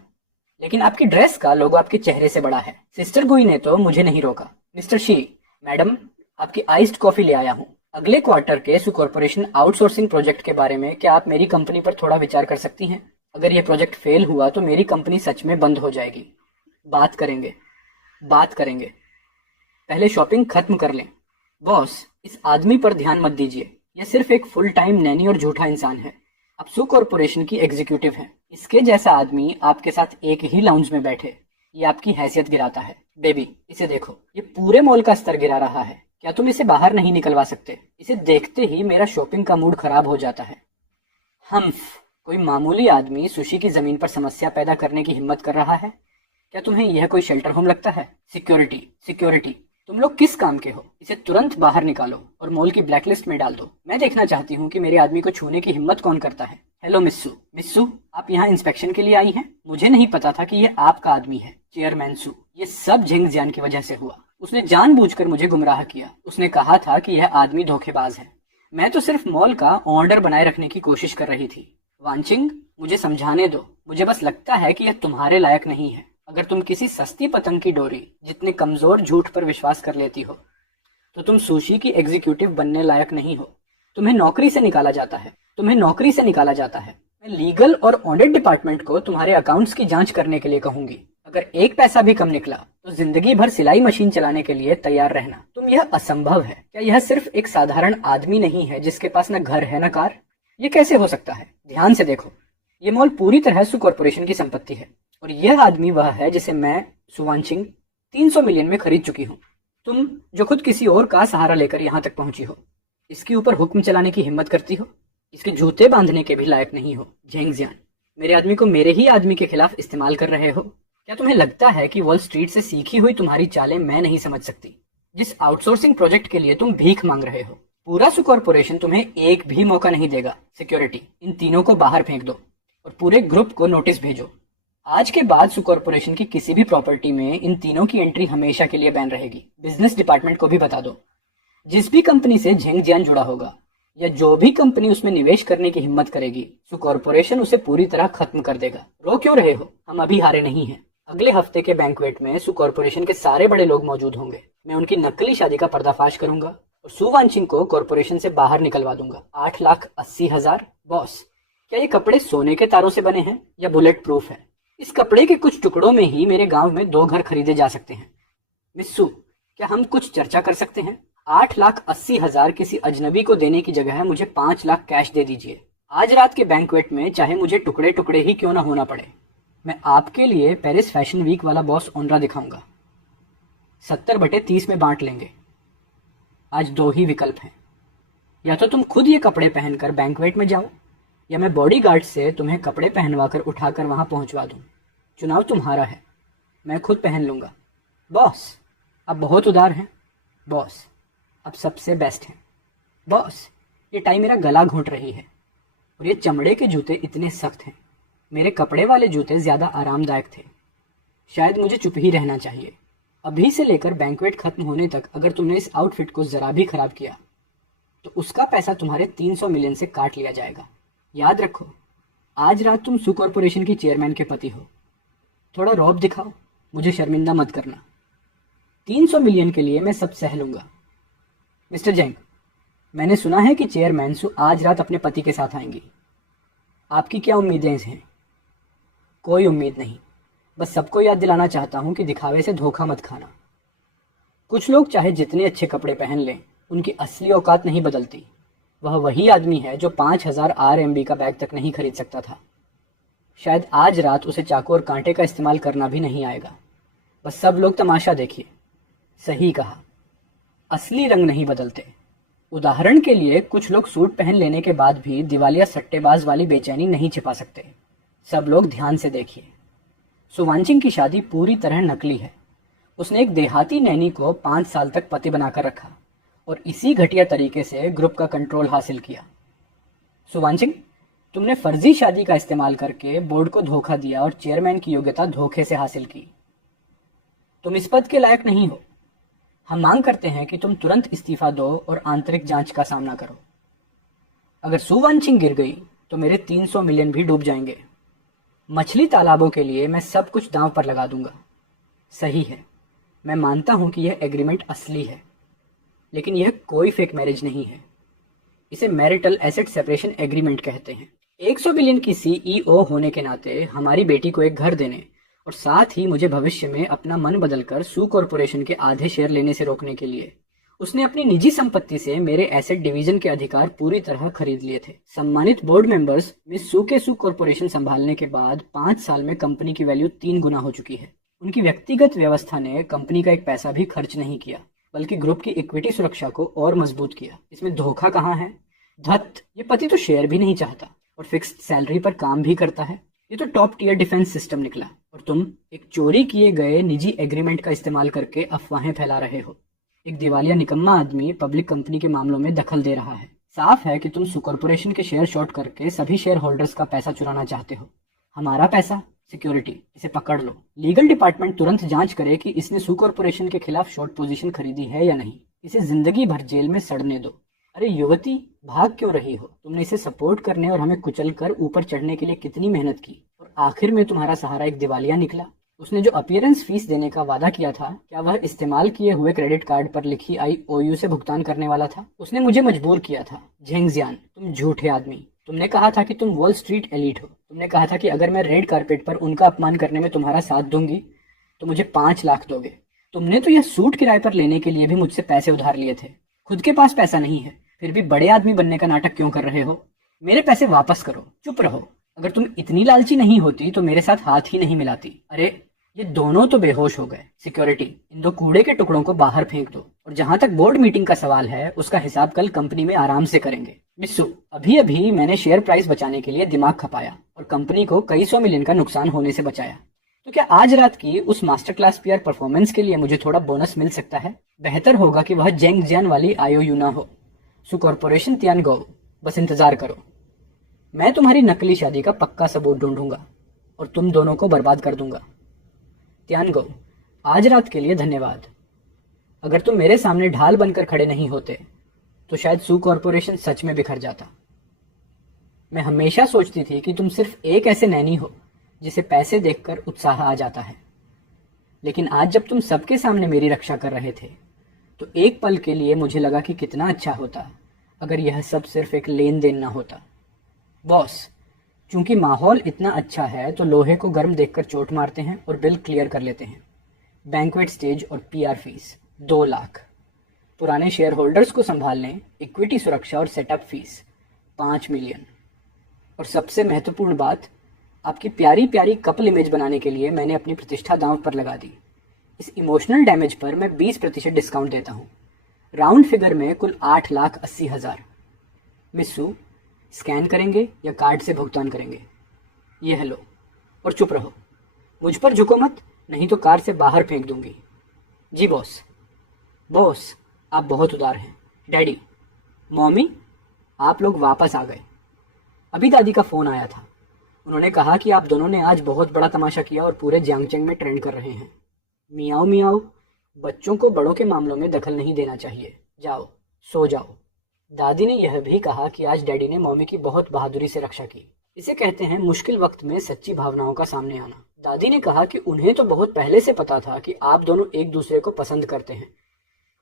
लेकिन आपकी ड्रेस का लोगो आपके चेहरे से बड़ा है। सिस्टर गुई ने तो मुझे नहीं रोका। मिस्टर शी, मैडम, आपकी आइस्ड कॉफी ले आया हूँ। अगले क्वार्टर के सु कॉर्पोरेशन आउटसोर्सिंग प्रोजेक्ट के बारे में क्या आप मेरी कंपनी पर थोड़ा विचार कर सकती हैं? अगर यह प्रोजेक्ट फेल हुआ तो मेरी कंपनी सच में बंद हो जाएगी। बात करेंगे, बात करेंगे। पहले शॉपिंग खत्म कर लें। बॉस, इस आदमी पर ध्यान मत दीजिए। यह सिर्फ एक फुल टाइम नैनी और झूठा इंसान है। आप सु कॉर्पोरेशन की एग्जीक्यूटिव हैं। इसके जैसा आदमी आपके साथ एक ही लाउंज में बैठे, ये आपकी हैसियत गिराता है। बेबी, इसे देखो, ये पूरे मॉल का स्तर गिरा रहा है। क्या तुम इसे बाहर नहीं निकलवा सकते? इसे देखते ही मेरा शॉपिंग का मूड खराब हो जाता है। हम्फ, कोई मामूली आदमी सुशी की जमीन पर समस्या पैदा करने की हिम्मत कर रहा है? क्या तुम्हें यह कोई शेल्टर होम लगता है? सिक्योरिटी, सिक्योरिटी, तुम लोग किस काम के हो? इसे तुरंत बाहर निकालो और मॉल की ब्लैकलिस्ट में डाल दो। मैं देखना चाहती हूँ कि मेरे आदमी को छूने की हिम्मत कौन करता है। हेलो मिस्सू। मिस्सू, आप यहाँ इंस्पेक्शन के लिए आई हैं? मुझे नहीं पता था कि ये आपका आदमी है। चेयरमैन सू, ये सब झेंग जियान की वजह से हुआ। उसने जानबूझकर मुझे गुमराह किया। उसने कहा था कि यह आदमी धोखेबाज है। मैं तो सिर्फ मॉल का ऑर्डर बनाए रखने की कोशिश कर रही थी। वांचिंग, मुझे समझाने दो। मुझे बस लगता है कि यह तुम्हारे लायक नहीं है। अगर तुम किसी सस्ती पतंग की डोरी जितने कमजोर झूठ पर विश्वास कर लेती हो तो तुम सुशी की एग्जीक्यूटिव बनने लायक नहीं हो। तुम्हें नौकरी से निकाला जाता है। तुम्हें नौकरी से निकाला जाता है। मैं लीगल और ऑडिट डिपार्टमेंट को तुम्हारे अकाउंट्स की जांच करने के लिए कहूंगी। अगर एक पैसा भी कम निकला तो जिंदगी भर सिलाई मशीन चलाने के लिए तैयार रहना। तुम, यह असंभव है। क्या यह सिर्फ एक साधारण आदमी नहीं है जिसके पास न घर है न कार? ये कैसे हो सकता है? ध्यान से देखो, ये मॉल पूरी तरह सु कॉर्पोरेशन की संपत्ति है और यह आदमी वह है जिसे मैं, सुवांचिंग, 300 मिलियन में खरीद चुकी हूँ। तुम, जो खुद किसी और का सहारा लेकर यहाँ तक पहुंची हो, इसके ऊपर हुक्म चलाने की हिम्मत करती हो? इसके जूते बांधने के भी लायक नहीं हो। झेंग जियान, मेरे आदमी को मेरे ही आदमी के खिलाफ इस्तेमाल कर रहे हो। क्या तुम्हें लगता है कि वॉल स्ट्रीट से सीखी हुई तुम्हारी चालें मैं नहीं समझ सकती? जिस आउटसोर्सिंग प्रोजेक्ट के लिए तुम भीख मांग रहे हो, पूरा सु कॉर्पोरेशन तुम्हें एक भी मौका नहीं देगा। सिक्योरिटी, इन तीनों को बाहर फेंक दो और पूरे ग्रुप को नोटिस भेजो। आज के बाद सु कॉर्पोरेशन की किसी भी प्रॉपर्टी में इन तीनों की एंट्री हमेशा के लिए बैन रहेगी। बिजनेस डिपार्टमेंट को भी बता दो। जिस भी कंपनी से झेंग जियान जुड़ा होगा या जो भी कंपनी उसमें निवेश करने की हिम्मत करेगी, सु कॉर्पोरेशन उसे पूरी तरह खत्म कर देगा। रो क्यों रहे हो? हम अभी हारे नहीं हैं। अगले हफ्ते के बैंक्वेट में सु कॉर्पोरेशन के सारे बड़े लोग मौजूद होंगे। मैं उनकी नकली शादी का पर्दाफाश करूंगा और सु वांचिंग को कॉर्पोरेशन से बाहर निकलवा दूंगा। 8,80,000। बॉस, क्या ये कपड़े सोने के तारों से बने हैं या बुलेट प्रूफ है? इस कपड़े के कुछ टुकड़ों में ही मेरे गांव में 2 घर खरीदे जा सकते हैं। मिस्सू, क्या हम कुछ चर्चा कर सकते हैं? 8,80,000 किसी अजनबी को देने की जगह मुझे 5 लाख कैश दे दीजिए। आज रात के बैंक्वेट में चाहे मुझे टुकड़े टुकड़े ही क्यों ना होना पड़े। मैं आपके लिए पेरिस फैशन वीक वाला बॉस ओनरा दिखाऊंगा। 70/30 में बांट लेंगे। आज 2 ही विकल्प हैं, या तो तुम खुद ये कपड़े पहनकर बैंक्वेट में जाओ या मैं बॉडीगार्ड से तुम्हें कपड़े पहनवाकर उठाकर वहां पहुंचवा दूं। चुनाव तुम्हारा है। मैं खुद पहन लूंगा। बॉस, आप बहुत उदार हैं। बॉस, आप सबसे बेस्ट हैं। बॉस, ये टाई मेरा गला घोंट रही है और ये चमड़े के जूते इतने सख्त हैं। मेरे कपड़े वाले जूते ज्यादा आरामदायक थे। शायद मुझे चुप ही रहना चाहिए। अभी से लेकर बैंक्वेट खत्म होने तक अगर तुमने इस आउटफिट को जरा भी खराब किया तो उसका पैसा तुम्हारे 300 मिलियन से काट लिया जाएगा। याद रखो, आज रात तुम सू कॉर्पोरेशन की चेयरमैन के पति हो। थोड़ा रौब दिखाओ, मुझे शर्मिंदा मत करना। 300 मिलियन के लिए मैं सब सह लूंगा। मिस्टर जैंग, मैंने सुना है कि चेयरमैन सू आज रात अपने पति के साथ आएंगी। आपकी क्या उम्मीदें हैं? कोई उम्मीद नहीं, बस सबको याद दिलाना चाहता हूं कि दिखावे से धोखा मत खाना। कुछ लोग चाहे जितने अच्छे कपड़े पहन लें, उनकी असली औकात नहीं बदलती। वह वही आदमी है जो 5000 RMB का बैग तक नहीं खरीद सकता था। शायद आज रात उसे चाकू और कांटे का इस्तेमाल करना भी नहीं आएगा। बस सब लोग तमाशा देखिए। सही कहा, असली रंग नहीं बदलते। उदाहरण के लिए, कुछ लोग सूट पहन लेने के बाद भी दिवालिया सट्टेबाज वाली बेचैनी नहीं छिपा सकते। सब लोग ध्यान से देखिए। सुवांचिंग की शादी पूरी तरह नकली है। उसने एक देहाती नैनी को 5 साल तक पति बनाकर रखा और इसी घटिया तरीके से ग्रुप का कंट्रोल हासिल किया। सुवांचिंग, तुमने फर्जी शादी का इस्तेमाल करके बोर्ड को धोखा दिया और चेयरमैन की योग्यता धोखे से हासिल की। तुम इस पद के लायक नहीं हो। हम मांग करते हैं कि तुम तुरंत इस्तीफा दो और आंतरिक जांच का सामना करो। अगर सुवांचिंग गिर गई तो मेरे 300 मिलियन भी डूब जाएंगे। मछली तालाबों के लिए मैं सब कुछ दांव पर लगा दूंगा। सही है, मैं मानता हूं कि यह एग्रीमेंट असली है, लेकिन यह कोई फेक मैरिज नहीं है। इसे मैरिटल एसेट सेपरेशन एग्रीमेंट कहते हैं। 100 बिलियन की CEO होने के नाते हमारी बेटी को एक घर देने और साथ ही मुझे भविष्य में अपना मन बदलकर सू कॉर्पोरेशन के आधे शेयर लेने से रोकने के लिए उसने अपनी निजी संपत्ति से मेरे एसेट डिवीजन के अधिकार पूरी तरह खरीद लिए थे। सम्मानित बोर्ड मेंबर्स, मिस सू के सू कॉर्पोरेशन संभालने के बाद 5 साल में कंपनी की वैल्यू 3 गुना हो चुकी है। उनकी व्यक्तिगत व्यवस्था ने कंपनी का एक पैसा भी खर्च नहीं किया, बल्कि ग्रुप की इक्विटी सुरक्षा को और मजबूत किया। इसमें धोखा कहाँ है? धत, ये पति तो शेयर भी नहीं चाहता और फिक्स्ड सैलरी पर काम भी करता है। ये तो टॉप टियर डिफेंस सिस्टम निकला और तुम एक चोरी किए गए निजी एग्रीमेंट का इस्तेमाल करके अफवाहें फैला रहे हो। एक दिवालिया निकम्मा आदमी पब्लिक कंपनी के मामलों में दखल दे रहा है। साफ है कि तुम सू कॉर्पोरेशन के शेयर शॉर्ट करके सभी शेयर होल्डर्स का पैसा चुराना चाहते हो। हमारा पैसा? सिक्योरिटी, इसे पकड़ लो। लीगल डिपार्टमेंट तुरंत जांच करे कि इसने सू कॉर्पोरेशन के खिलाफ शॉर्ट पोजीशन खरीदी है या नहीं। इसे जिंदगी भर जेल में सड़ने दो। अरे युवती, भाग क्यों रही हो? तुमने इसे सपोर्ट करने और हमें कुचल कर ऊपर चढ़ने के लिए कितनी मेहनत की और आखिर में तुम्हारा सहारा एक दिवालिया निकला। उसने जो अपीयरेंस फीस देने का वादा किया था, क्या वह इस्तेमाल किए हुए क्रेडिट कार्ड पर लिखी IOU से भुगतान करने वाला था? उसने मुझे मजबूर किया था। झेंगजियान, तुम झूठे आदमी। तुमने कहा था कि तुम वॉल स्ट्रीट एलीट हो। तुमने कहा था कि अगर मैं रेड कारपेट पर उनका अपमान करने में तुम्हारा साथ दूंगी तो मुझे 5 लाख दोगे। तुमने तो यह सूट किराए पर लेने के लिए भी मुझसे पैसे उधार लिए थे। खुद के पास पैसा नहीं है, फिर भी बड़े आदमी बनने का नाटक क्यों कर रहे हो? मेरे पैसे वापस करो। चुप रहो। अगर तुम इतनी लालची नहीं होती तो मेरे साथ हाथ ही नहीं मिलाती। अरे, ये दोनों तो बेहोश हो गए। सिक्योरिटी, इन 2 कूड़े के टुकड़ों को बाहर फेंक दो। और जहां तक बोर्ड मीटिंग का सवाल है, उसका हिसाब कल कंपनी में आराम से करेंगे। मिस्सू, अभी अभी मैंने शेयर प्राइस बचाने के लिए दिमाग खपाया और कंपनी को कई 100 मिलियन का नुकसान होने से बचाया। तो क्या आज रात की उस मास्टर क्लास पीआर परफॉर्मेंस के लिए मुझे थोड़ा बोनस मिल सकता है? बेहतर होगा कि वह जेंगजियान वाली IOU ना हो। सू कॉर्पोरेशन तियानगो, बस इंतजार करो। मैं तुम्हारी नकली शादी का पक्का सबूत ढूंढूंगा और तुम दोनों को बर्बाद कर दूंगा। तियानगो, आज रात के लिए धन्यवाद। अगर तुम मेरे सामने ढाल बनकर खड़े नहीं होते तो शायद सू कॉर्पोरेशन सच में बिखर जाता। मैं हमेशा सोचती थी कि तुम सिर्फ एक ऐसे नैनी हो जिसे पैसे देखकर उत्साह आ जाता है, लेकिन आज जब तुम सबके सामने मेरी रक्षा कर रहे थे तो एक पल के लिए मुझे लगा कि कितना अच्छा होता अगर यह सब सिर्फ एक लेन देन ना होता। बॉस, चूंकि माहौल इतना अच्छा है तो लोहे को गर्म देखकर चोट मारते हैं और बिल क्लियर कर लेते हैं। बैंक्वेट स्टेज और PR फीस 2 लाख, पुराने शेयर होल्डर्स को संभालने, इक्विटी सुरक्षा और सेटअप फीस 5 मिलियन। और सबसे महत्वपूर्ण बात, आपकी प्यारी प्यारी कपल इमेज बनाने के लिए मैंने अपनी प्रतिष्ठा दांव पर लगा दी। इस इमोशनल डैमेज पर मैं 20% डिस्काउंट देता हूँ। राउंड फिगर में कुल 8,80,000। मिस्सू, स्कैन करेंगे या कार्ड से भुगतान करेंगे? ये हेलो, और चुप रहो। मुझ पर झुको मत, नहीं तो कार से बाहर फेंक दूंगी। जी बॉस। बॉस, आप बहुत उदार हैं। डैडी, मॉमी, आप लोग वापस आ गए। अभी दादी का फ़ोन आया था। उन्होंने कहा कि आप दोनों ने आज बहुत बड़ा तमाशा किया और पूरे जियांगचेंग में ट्रेंड कर रहे हैं। मियाओ मियाओ, बच्चों को बड़ों के मामलों में दखल नहीं देना चाहिए। जाओ, सो जाओ। दादी ने यह भी कहा कि आज डैडी ने मम्मी की बहुत बहादुरी से रक्षा की। इसे कहते हैं मुश्किल वक्त में सच्ची भावनाओं का सामने आना। दादी ने कहा कि उन्हें तो बहुत पहले से पता था कि आप दोनों एक दूसरे को पसंद करते हैं,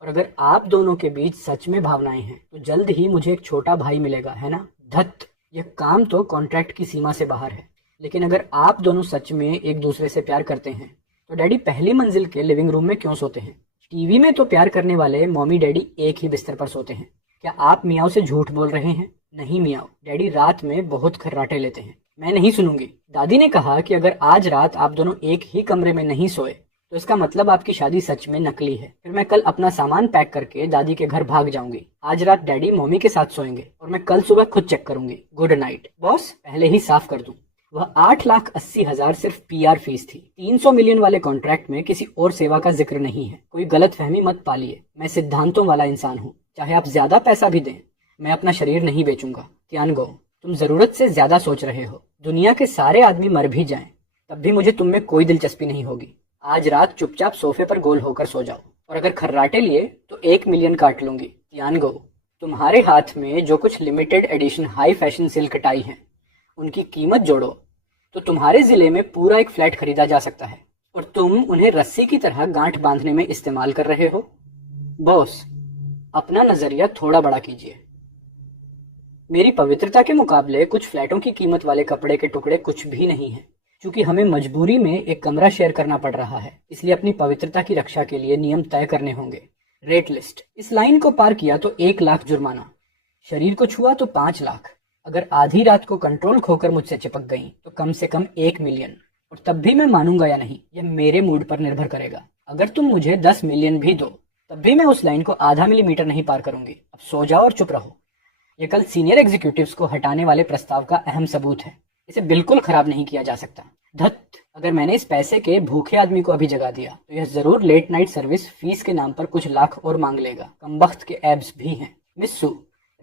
और अगर आप दोनों के बीच सच में भावनाएं हैं तो जल्द ही मुझे एक छोटा भाई मिलेगा, है ना? धत, यह काम तो कॉन्ट्रैक्ट की सीमा से बाहर है। लेकिन अगर आप दोनों सच में एक दूसरे से प्यार करते हैं तो डैडी पहली मंजिल के लिविंग रूम में क्यों सोते हैं? टीवी में तो प्यार करने वाले मम्मी डैडी एक ही बिस्तर पर सोते हैं। क्या आप मियाओ से झूठ बोल रहे हैं? नहीं मियाओ, डैडी रात में बहुत खर्राटे लेते हैं। मैं नहीं सुनूंगी। दादी ने कहा कि अगर आज रात आप दोनों एक ही कमरे में नहीं सोए तो इसका मतलब आपकी शादी सच में नकली है। फिर मैं कल अपना सामान पैक करके दादी के घर भाग जाऊंगी। आज रात डैडी मम्मी के साथ सोएंगे और मैं कल सुबह खुद चेक करूंगी। Good night. बॉस, पहले ही साफ कर दूं, वह 8,80,000 सिर्फ पीआर फीस थी। 300 मिलियन वाले कॉन्ट्रैक्ट में किसी और सेवा का जिक्र नहीं है। कोई गलत फहमी मत पालिए। मैं सिद्धांतों वाला इंसान हूँ। चाहे आप ज्यादा पैसा भी दें, मैं अपना शरीर नहीं बेचूंगा। तियानगो, तुम जरूरत से ज्यादा सोच रहे हो। दुनिया के सारे आदमी मर भी जाएं, तब भी मुझे तुम में कोई दिलचस्पी नहीं होगी। आज रात चुपचाप सोफे पर गोल होकर सो जाओ, और अगर खर्राटे लिए तो 1 मिलियन काट लूंगी। तियानगो, तुम्हारे हाथ में जो कुछ limited edition high fashion silk tie है उनकी कीमत जोड़ो तो तुम्हारे जिले में पूरा एक फ्लैट खरीदा जा सकता है, और तुम उन्हें रस्सी की तरह गांठ बांधने में इस्तेमाल कर रहे हो। बॉस, अपना नजरिया थोड़ा बड़ा कीजिए। मेरी पवित्रता के मुकाबले कुछ फ्लैटों की कीमत वाले कपड़े के टुकड़े कुछ भी नहीं है। क्योंकि हमें मजबूरी में एक कमरा शेयर करना पड़ रहा है, इसलिए अपनी पवित्रता की रक्षा के लिए नियम तय करने होंगे। Rate list. इस लाइन को पार किया तो 1 लाख जुर्माना, शरीर को छुआ तो 5 लाख, अगर आधी रात को कंट्रोल खोकर मुझसे चिपक गई तो कम से कम 1 मिलियन, और तब भी मैं मानूंगा या नहीं यह मेरे मूड पर निर्भर करेगा। अगर तुम मुझे 10 मिलियन भी दो तब भी मैं उस लाइन को आधा मिलीमीटर नहीं पार करूंगी। अब सो जाओ और चुप रहो। यह कल सीनियर एग्जीक्यूटिव्स को हटाने वाले प्रस्ताव का अहम सबूत है। इसे बिल्कुल खराब नहीं किया जा सकता। धत, अगर मैंने इस पैसे के भूखे आदमी को अभी जगा दिया तो यह जरूर लेट नाइट सर्विस फीस के नाम पर कुछ लाख और मांग लेगा। कमबख्त के एब्स भी हैं। मिस्सू,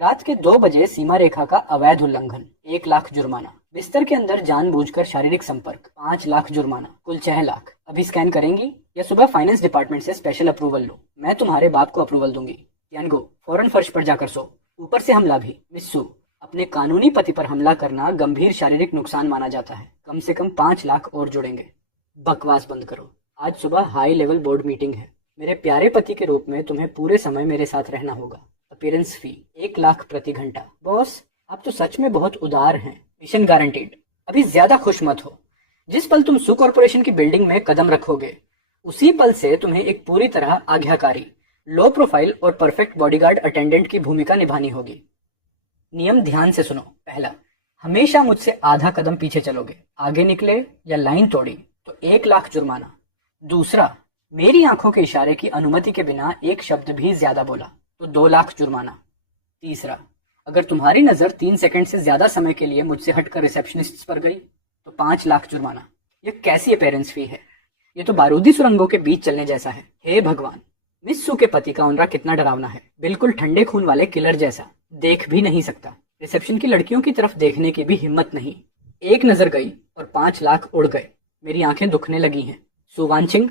रात के 2 बजे सीमा रेखा का अवैध उल्लंघन, 1 लाख जुर्माना। बिस्तर के अंदर जानबूझकर शारीरिक संपर्क, 5 लाख जुर्माना, कुल 6 लाख। अभी स्कैन करेंगी या सुबह फाइनेंस डिपार्टमेंट से स्पेशल अप्रूवल लो? मैं तुम्हारे बाप को अप्रूवल दूंगी। तियानगो, फौरन फर्श पर जाकर सो। ऊपर से हमला भी। मिस्सू, अपने कानूनी पति पर हमला करना गंभीर शारीरिक नुकसान माना जाता है। कम से कम 5 लाख और जुड़ेंगे। बकवास बंद करो। आज सुबह हाई लेवल बोर्ड मीटिंग है। मेरे प्यारे पति के रूप में तुम्हें पूरे समय मेरे साथ रहना होगा। अपीयरेंस फी 1 लाख प्रति घंटा। बॉस, आप तो सच में बहुत उदार हैं। Mission guaranteed. अभी ज्यादा खुश मत हो। जिस पल तुम सू कॉर्पोरेशन की बिल्डिंग में कदम रखोगे उसी पल से तुम्हें एक पूरी तरह आज्ञाकारी, लो प्रोफाइल और परफेक्ट बॉडीगार्ड अटेंडेंट की भूमिका निभानी होगी। नियम ध्यान से सुनो। पहला, हमेशा मुझसे आधा कदम पीछे चलोगे, आगे निकले या लाइन तोड़ी तो 1 लाख जुर्माना। दूसरा, मेरी आंखों के इशारे की अनुमति के बिना एक शब्द भी ज्यादा बोला तो 2 लाख जुर्माना। तीसरा, अगर तुम्हारी नजर 3 सेकंड से ज्यादा समय के लिए मुझसे हटकर रिसेप्शनिस्ट पर गई तो 5 लाख जुर्माना। यह कैसी अपीयरेंस फी है? ये तो बारूदी सुरंगों के बीच चलने जैसा है। हे भगवान, मिस्सू के पति का ऑनरा कितना डरावना है। बिल्कुल ठंडे खून वाले किलर जैसा। देख भी नहीं सकता। रिसेप्शन की लड़कियों की तरफ देखने की भी हिम्मत नहीं। एक नजर गई और 5 लाख उड़ गए। मेरी आंखें दुखने लगी हैं। सुवानचिंग,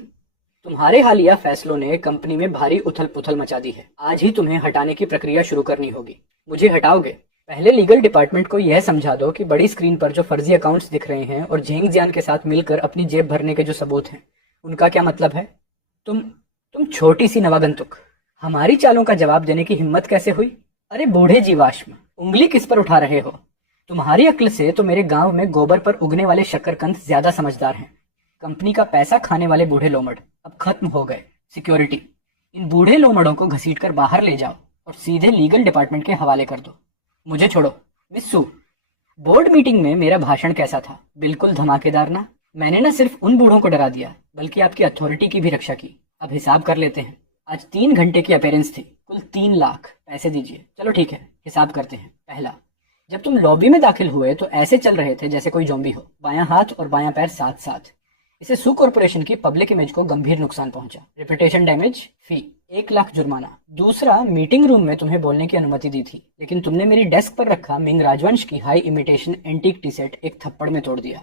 तुम्हारे हालिया फैसलों ने कंपनी में भारी उथल पुथल मचा दी है। आज ही तुम्हें हटाने की प्रक्रिया शुरू करनी होगी। मुझे हटाओगे? पहले लीगल डिपार्टमेंट को यह समझा दो कि बड़ी स्क्रीन पर जो फर्जी अकाउंट्स दिख रहे हैं और झेंग जियान के साथ मिलकर अपनी जेब भरने के जो सबूत हैं उनका क्या मतलब है। तुम छोटी सी नवागंतुक, हमारी चालों का जवाब देने की हिम्मत कैसे हुई? अरे बूढ़े जीवाश्म, उंगली किस पर उठा रहे हो? तुम्हारी अक्ल से तो मेरे गांव में गोबर पर उगने वाले शक्करकंद ज्यादा समझदार हैं। कंपनी का पैसा खाने वाले बूढ़े लोमड़ अब खत्म हो गए। सिक्योरिटी, इन बूढ़े लोमड़ों को घसीटकर बाहर ले जाओ और सीधे लीगल डिपार्टमेंट के हवाले कर दो। मुझे छोड़ो। मिस्सू, बोर्ड मीटिंग में मेरा भाषण कैसा था? बिल्कुल धमाकेदार ना? मैंने न सिर्फ उन बूढ़ों को डरा दिया बल्कि आपकी अथॉरिटी की भी रक्षा की। अब हिसाब कर लेते हैं। आज 3 घंटे की अपीयरेंस थी, कुल 3 लाख। पैसे दीजिए। चलो ठीक है, हिसाब करते हैं। पहला, जब तुम लॉबी में दाखिल हुए तो ऐसे चल रहे थे जैसे कोई जोम्बी हो, बायां हाथ और बायां पैर साथ साथ। इसे सू कॉर्पोरेशन की पब्लिक इमेज को गंभीर नुकसान पहुंचा। रेपुटेशन डैमेज फी 1 लाख जुर्माना। दूसरा, मीटिंग रूम में तुम्हें बोलने की अनुमति दी थी, लेकिन तुमने मेरी डेस्क पर रखा मिंग राजवंश की high imitation antique T set एक थप्पड़ में तोड़ दिया।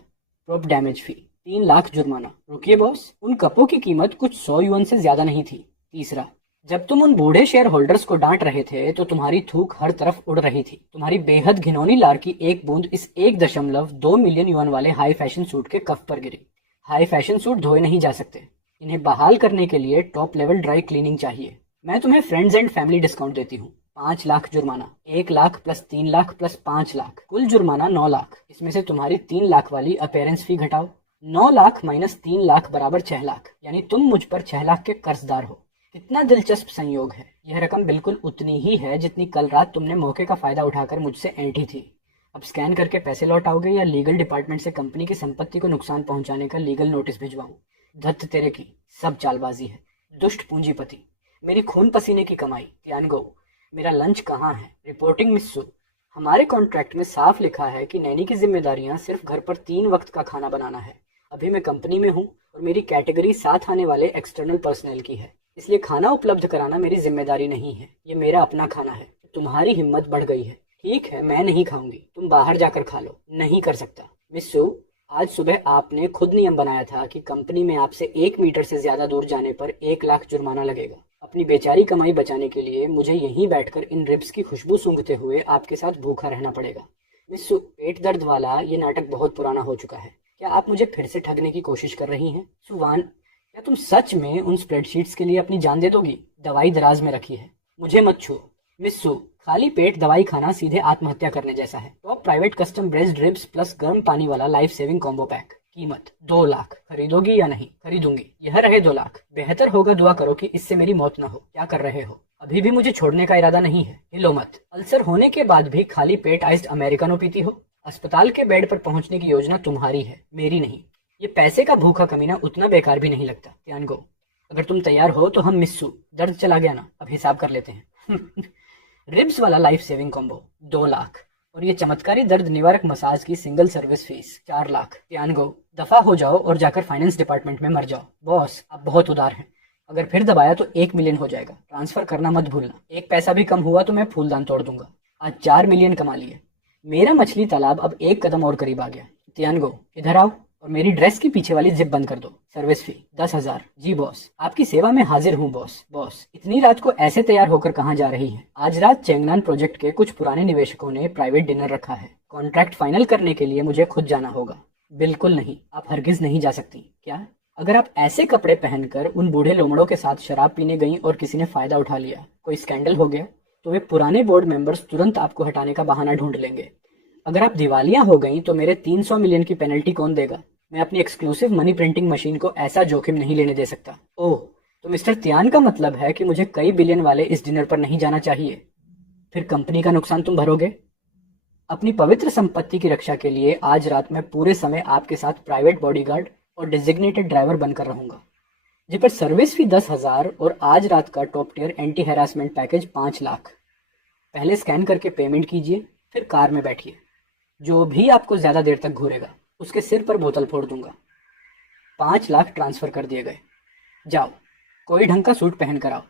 प्रोप डैमेज फी 3 लाख जुर्माना। रुकिए बॉस, उन कपों की कीमत कुछ 100 युआन से ज्यादा नहीं थी। तीसरा, जब तुम उन बूढ़े शेयर होल्डर्स को डांट रहे थे तो तुम्हारी थूक हर तरफ उड़ रही थी। तुम्हारी बेहद घिनौनी लार की एक बूंद इस 1.2 मिलियन युआन वाले हाई फैशन सूट के कफ पर गिरी। हाई फैशन सूट धोए नहीं जा सकते, इन्हें बहाल करने के लिए टॉप लेवल ड्राई क्लीनिंग चाहिए। मैं तुम्हें फ्रेंड्स एंड फैमिली डिस्काउंट देती हूँ। 5 लाख जुर्माना। 1 लाख प्लस 3 लाख प्लस 5 लाख, कुल जुर्माना 9 लाख। इसमें से तुम्हारी 3 लाख वाली अपेयरेंस फी घटाओ। 9 लाख माइनस 3 लाख बराबर 6 लाख, यानी तुम मुझ पर 6 लाख के कर्जदार हो। कितना दिलचस्प संयोग है। यह रकम बिल्कुल उतनी ही है जितनी कल रात तुमने मौके का फायदा उठाकर मुझसे ऐंठी थी। अब स्कैन करके पैसे लौटाओगे या लीगल डिपार्टमेंट से कंपनी की संपत्ति को नुकसान पहुंचाने का लीगल नोटिस भिजवाऊं? धत्त तेरे की, सब चालबाजी है। दुष्ट पूंजीपति, मेरी खून पसीने की कमाई। तियानगो, मेरा लंच कहाँ है? रिपोर्टिंग मिस्सू, हमारे कॉन्ट्रैक्ट में साफ लिखा है कि नैनी की जिम्मेदारियां सिर्फ घर पर 3 वक्त का खाना बनाना है। अभी मैं कंपनी में हूँ और मेरी कैटेगरी साथ आने वाले एक्सटर्नल पर्सनल की है, इसलिए खाना उपलब्ध कराना मेरी जिम्मेदारी नहीं है। ये मेरा अपना खाना है। तुम्हारी हिम्मत बढ़ गई है। ठीक है, मैं नहीं खाऊंगी, तुम बाहर जाकर खा लो। नहीं कर सकता मिस्सू, आज सुबह आपने खुद नियम बनाया था कि कंपनी में आपसे 1 मीटर से ज्यादा दूर जाने पर 1 लाख जुर्माना लगेगा। अपनी बेचारी कमाई बचाने के लिए मुझे यहीं बैठकर इन रिब्स की खुशबू सूंघते हुए आपके साथ भूखा रहना पड़ेगा। मिस्सू, पेट दर्द वाला ये नाटक बहुत पुराना हो चुका है। क्या आप मुझे फिर से ठगने की कोशिश कर रही हैं? सुवान, क्या तुम सच में उन स्प्रेडशीट्स के लिए अपनी जान दे दोगी? दवाई दराज में रखी है, मुझे मत छुओ। मिस्सू, खाली पेट दवाई खाना सीधे आत्महत्या करने जैसा है। Top private custom braced ribs plus गर्म पानी वाला लाइफ सेविंग कॉम्बो पैक, कीमत 2 लाख। खरीदोगी या नहीं? खरीदूंगी। यह रहे 2 लाख। बेहतर होगा दुआ करो कि इससे मेरी मौत ना हो। क्या कर रहे हो? अभी भी मुझे छोड़ने का इरादा नहीं है। हिलो मत। अल्सर होने के बाद भी खाली पेट आइस्ड अमेरिकानो पीती हो? अस्पताल के बेड पर पहुंचने की योजना तुम्हारी है, मेरी नहीं। ये पैसे का भूखा कमीना उतना बेकार भी नहीं लगता। त्यानगो, अगर तुम तैयार हो तो हम मिस्सू, दर्द चला गया ना, अब हिसाब कर लेते हैं। रिब्स वाला लाइफ सेविंग कॉम्बो 2 लाख और ये चमत्कारी दर्द निवारक मसाज की सिंगल सर्विस फीस 4 लाख। त्यानगो, दफा हो जाओ और जाकर फाइनेंस डिपार्टमेंट में मर जाओ। बॉस, आप बहुत उदार हैं। अगर फिर दबाया तो 1 मिलियन हो जाएगा। ट्रांसफर करना मत भूलना। 1 पैसा भी कम हुआ तो मैं फूलदान तोड़ दूंगा। आज 4 मिलियन कमा लिए। मेरा मछली तालाब अब 1 कदम और करीब आ गया। त्यानगो, इधर आओ और मेरी ड्रेस की पीछे वाली जिप बंद कर दो। Service fee 10,000। जी बॉस, आपकी सेवा में हाजिर हूँ बॉस। बॉस, इतनी रात को ऐसे तैयार होकर कहाँ जा रही है? आज रात चेंगनान प्रोजेक्ट के कुछ पुराने निवेशकों ने प्राइवेट डिनर रखा है। कॉन्ट्रैक्ट फाइनल करने के लिए मुझे खुद जाना होगा। बिल्कुल नहीं, आप हरगिज नहीं जा सकती। क्या? अगर आप ऐसे कपड़े पहनकर उन बूढ़े लोमड़ों के साथ शराब पीने गई और किसी ने फायदा उठा लिया, कोई स्कैंडल हो गया, तो वे पुराने बोर्ड मेंबर्स तुरंत आपको हटाने का बहाना ढूंढ लेंगे। अगर आप दिवालिया हो गई तो मेरे 300 मिलियन की पेनल्टी कौन देगा? मैं अपनी एक्सक्लूसिव मनी प्रिंटिंग मशीन को ऐसा जोखिम नहीं लेने दे सकता। ओह, तो मिस्टर त्यान का मतलब है कि मुझे कई बिलियन वाले इस डिनर पर नहीं जाना चाहिए। फिर कंपनी का नुकसान तुम भरोगे। अपनी पवित्र संपत्ति की रक्षा के लिए आज रात मैं पूरे समय आपके साथ प्राइवेट बॉडीगार्ड और डेजिग्नेटेड ड्राइवर बनकर रहूंगा। जी पर सर्विस फी 10,000 और आज रात का top tier anti harassment package 5 lakh. पहले स्कैन करके पेमेंट कीजिए, फिर कार में बैठिए। जो भी आपको ज्यादा देर तक घूरेगा उसके सिर पर बोतल फोड़ दूंगा। 5 लाख ट्रांसफर कर दिए गए। जाओ, कोई ढंग का सूट पहन कर आओ।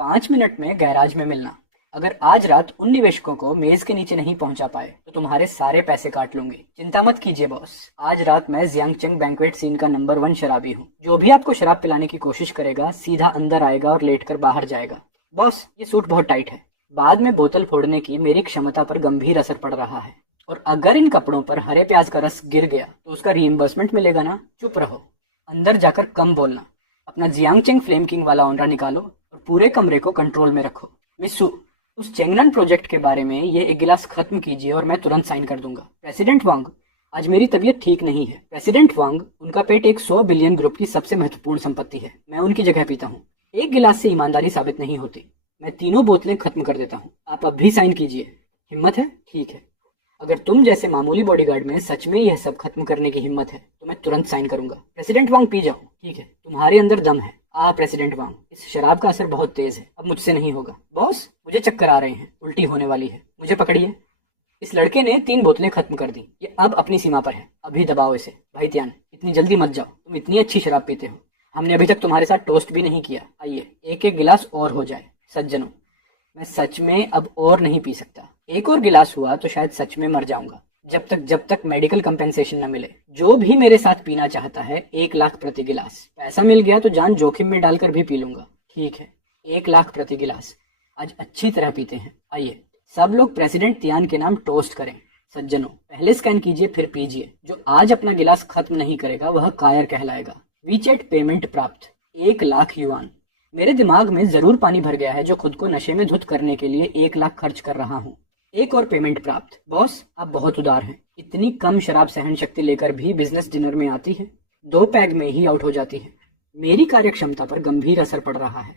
5 मिनट में गैराज में मिलना। अगर आज रात उन निवेशकों को मेज के नीचे नहीं पहुंचा पाए तो तुम्हारे सारे पैसे काट लूंगी। चिंता मत कीजिए बॉस, आज रात मैं जियांगचेंग बैंक्वेट सीन का नंबर 1 शराबी हूँ। जो भी आपको शराब पिलाने की कोशिश करेगा सीधा अंदर आएगा और लेटकर बाहर जाएगा। बॉस, ये सूट बहुत टाइट है। बाद में बोतल फोड़ने की मेरी क्षमता पर गंभीर असर पड़ रहा है, और अगर इन कपड़ों पर हरे प्याज का रस गिर गया तो उसका रीइंबर्समेंट मिलेगा ना। चुप रहो, अंदर जाकर कम बोलना। अपना जियांगचेंग फ्लेम किंग वाला ऑनरा निकालो और पूरे कमरे को कंट्रोल में रखो। मिस्सू, उस चेंगनन प्रोजेक्ट के बारे में ये 1 गिलास खत्म कीजिए और मैं तुरंत साइन कर दूंगा। प्रेसिडेंट वांग, आज मेरी तबीयत ठीक नहीं है। प्रेसिडेंट वांग, उनका पेट एक 100 बिलियन ग्रुप की सबसे महत्वपूर्ण संपत्ति है। मैं उनकी जगह पीता हूँ। 1 गिलास से ईमानदारी साबित नहीं होती। मैं तीनों बोतलें खत्म कर देता हूँ। आप अब भी साइन कीजिए। हिम्मत है? ठीक है। अगर तुम जैसे मामूली बॉडीगार्ड में सच में यह सब खत्म करने की हिम्मत है तो मैं तुरंत साइन करूंगा। प्रेसिडेंट वांग, पी जाओ। ठीक है, तुम्हारे अंदर दम है। प्रेसिडेंट वांग, इस शराब का असर बहुत तेज है, अब मुझसे नहीं होगा। बॉस, मुझे चक्कर आ रहे हैं, उल्टी होने वाली है, मुझे पकड़िए। इस लड़के ने 3 बोतलें खत्म कर दी। ये अब अपनी सीमा पर है, अभी दबाओ इसे। भाई त्यान, इतनी जल्दी मत जाओ, तुम इतनी अच्छी शराब पीते हो। हमने अभी तक तुम्हारे साथ टोस्ट भी नहीं किया। आइए एक एक गिलास और हो जाए। सज्जनों, मैं सच में अब और नहीं पी सकता। एक और गिलास हुआ तो शायद सच में मर जाऊंगा। जब तक मेडिकल कंपेंसेशन न मिले। जो भी मेरे साथ पीना चाहता है 1 लाख प्रति गिलास। पैसा मिल गया तो जान जोखिम में डालकर भी पी लूंगा। ठीक है, 1 लाख प्रति गिलास। आज अच्छी तरह पीते हैं। आइए सब लोग प्रेसिडेंट तियान के नाम टोस्ट करें। सज्जनों, पहले स्कैन कीजिए फिर पीजिए। जो आज अपना गिलास खत्म नहीं करेगा वह कायर कहलाएगा। वीचैट पेमेंट प्राप्त 1 लाख युआन। मेरे दिमाग में जरूर पानी भर गया है जो खुद को नशे में धुत करने के लिए 1 लाख खर्च कर रहा हूँ। एक और पेमेंट प्राप्त। बॉस, आप बहुत उदार हैं। इतनी कम शराब सहन शक्ति लेकर भी बिजनेस डिनर में आती है, 2 पैग में ही आउट हो जाती है। मेरी कार्यक्षमता पर गंभीर असर पड़ रहा है।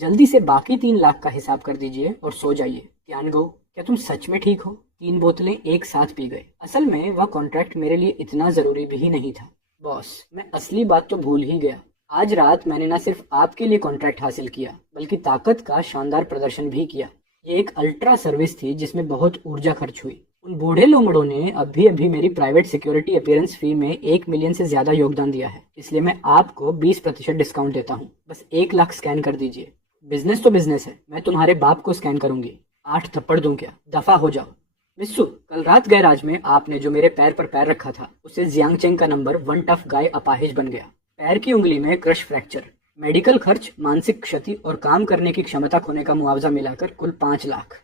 जल्दी से बाकी 3 लाख का हिसाब कर दीजिए और सो जाइए। त्यानगो, क्या तुम सच में ठीक हो? 3 बोतलें एक साथ पी गए। असल में वह कॉन्ट्रैक्ट मेरे लिए इतना जरूरी भी नहीं था। बॉस, मैं असली बात तो भूल ही गया। आज रात मैंने न सिर्फ आपके लिए कॉन्ट्रैक्ट हासिल किया बल्कि ताकत का शानदार प्रदर्शन भी किया। ये एक अल्ट्रा सर्विस थी जिसमें बहुत ऊर्जा खर्च हुई। उन बूढ़े लोमड़ों ने अभी मेरी प्राइवेट सिक्योरिटी अपीयरेंस फी में 1 मिलियन से ज्यादा योगदान दिया है, इसलिए मैं आपको 20% डिस्काउंट देता हूँ। बस 1 लाख स्कैन कर दीजिए। बिजनेस तो बिजनेस है। मैं तुम्हारे बाप को स्कैन करूंगी। 8 थप्पड़ दूं क्या? दफा हो जाओ। मिस्सू, कल रात गैराज में आपने जो मेरे पैर पर पैर रखा था उससे जियांगचेंग का नंबर 1 टफ गाय अपाहिज बन गया। पैर की उंगली में क्रश फ्रैक्चर, मेडिकल खर्च, मानसिक क्षति और काम करने की क्षमता खोने का मुआवजा मिलाकर कुल 5 लाख।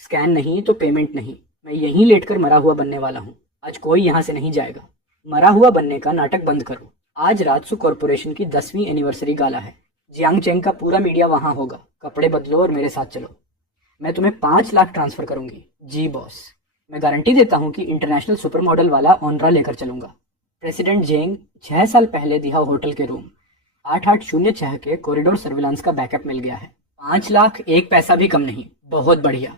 स्कैन नहीं तो पेमेंट नहीं। मैं यहीं लेटकर मरा हुआ बनने वाला हूँ। आज कोई यहाँ से नहीं जाएगा। मरा हुआ बनने का नाटक बंद करो। आज राजसू कॉरपोरेशन की 10वीं एनिवर्सरी गाला है। जियांगचेंग का पूरा मीडिया वहां होगा। कपड़े बदलो और मेरे साथ चलो। मैं तुम्हें 5 लाख ट्रांसफर करूंगी। जी बॉस। मैं गारंटी देता हूँ कि इंटरनेशनल सुपर मॉडल वाला ऑनरा लेकर चलूंगा। प्रेसिडेंट जेंग, 6 साल पहले दिया होटल के रूम 8806 के कॉरिडोर सर्विलांस का बैकअप मिल गया है। 5 लाख, एक पैसा भी कम नहीं। बहुत बढ़िया।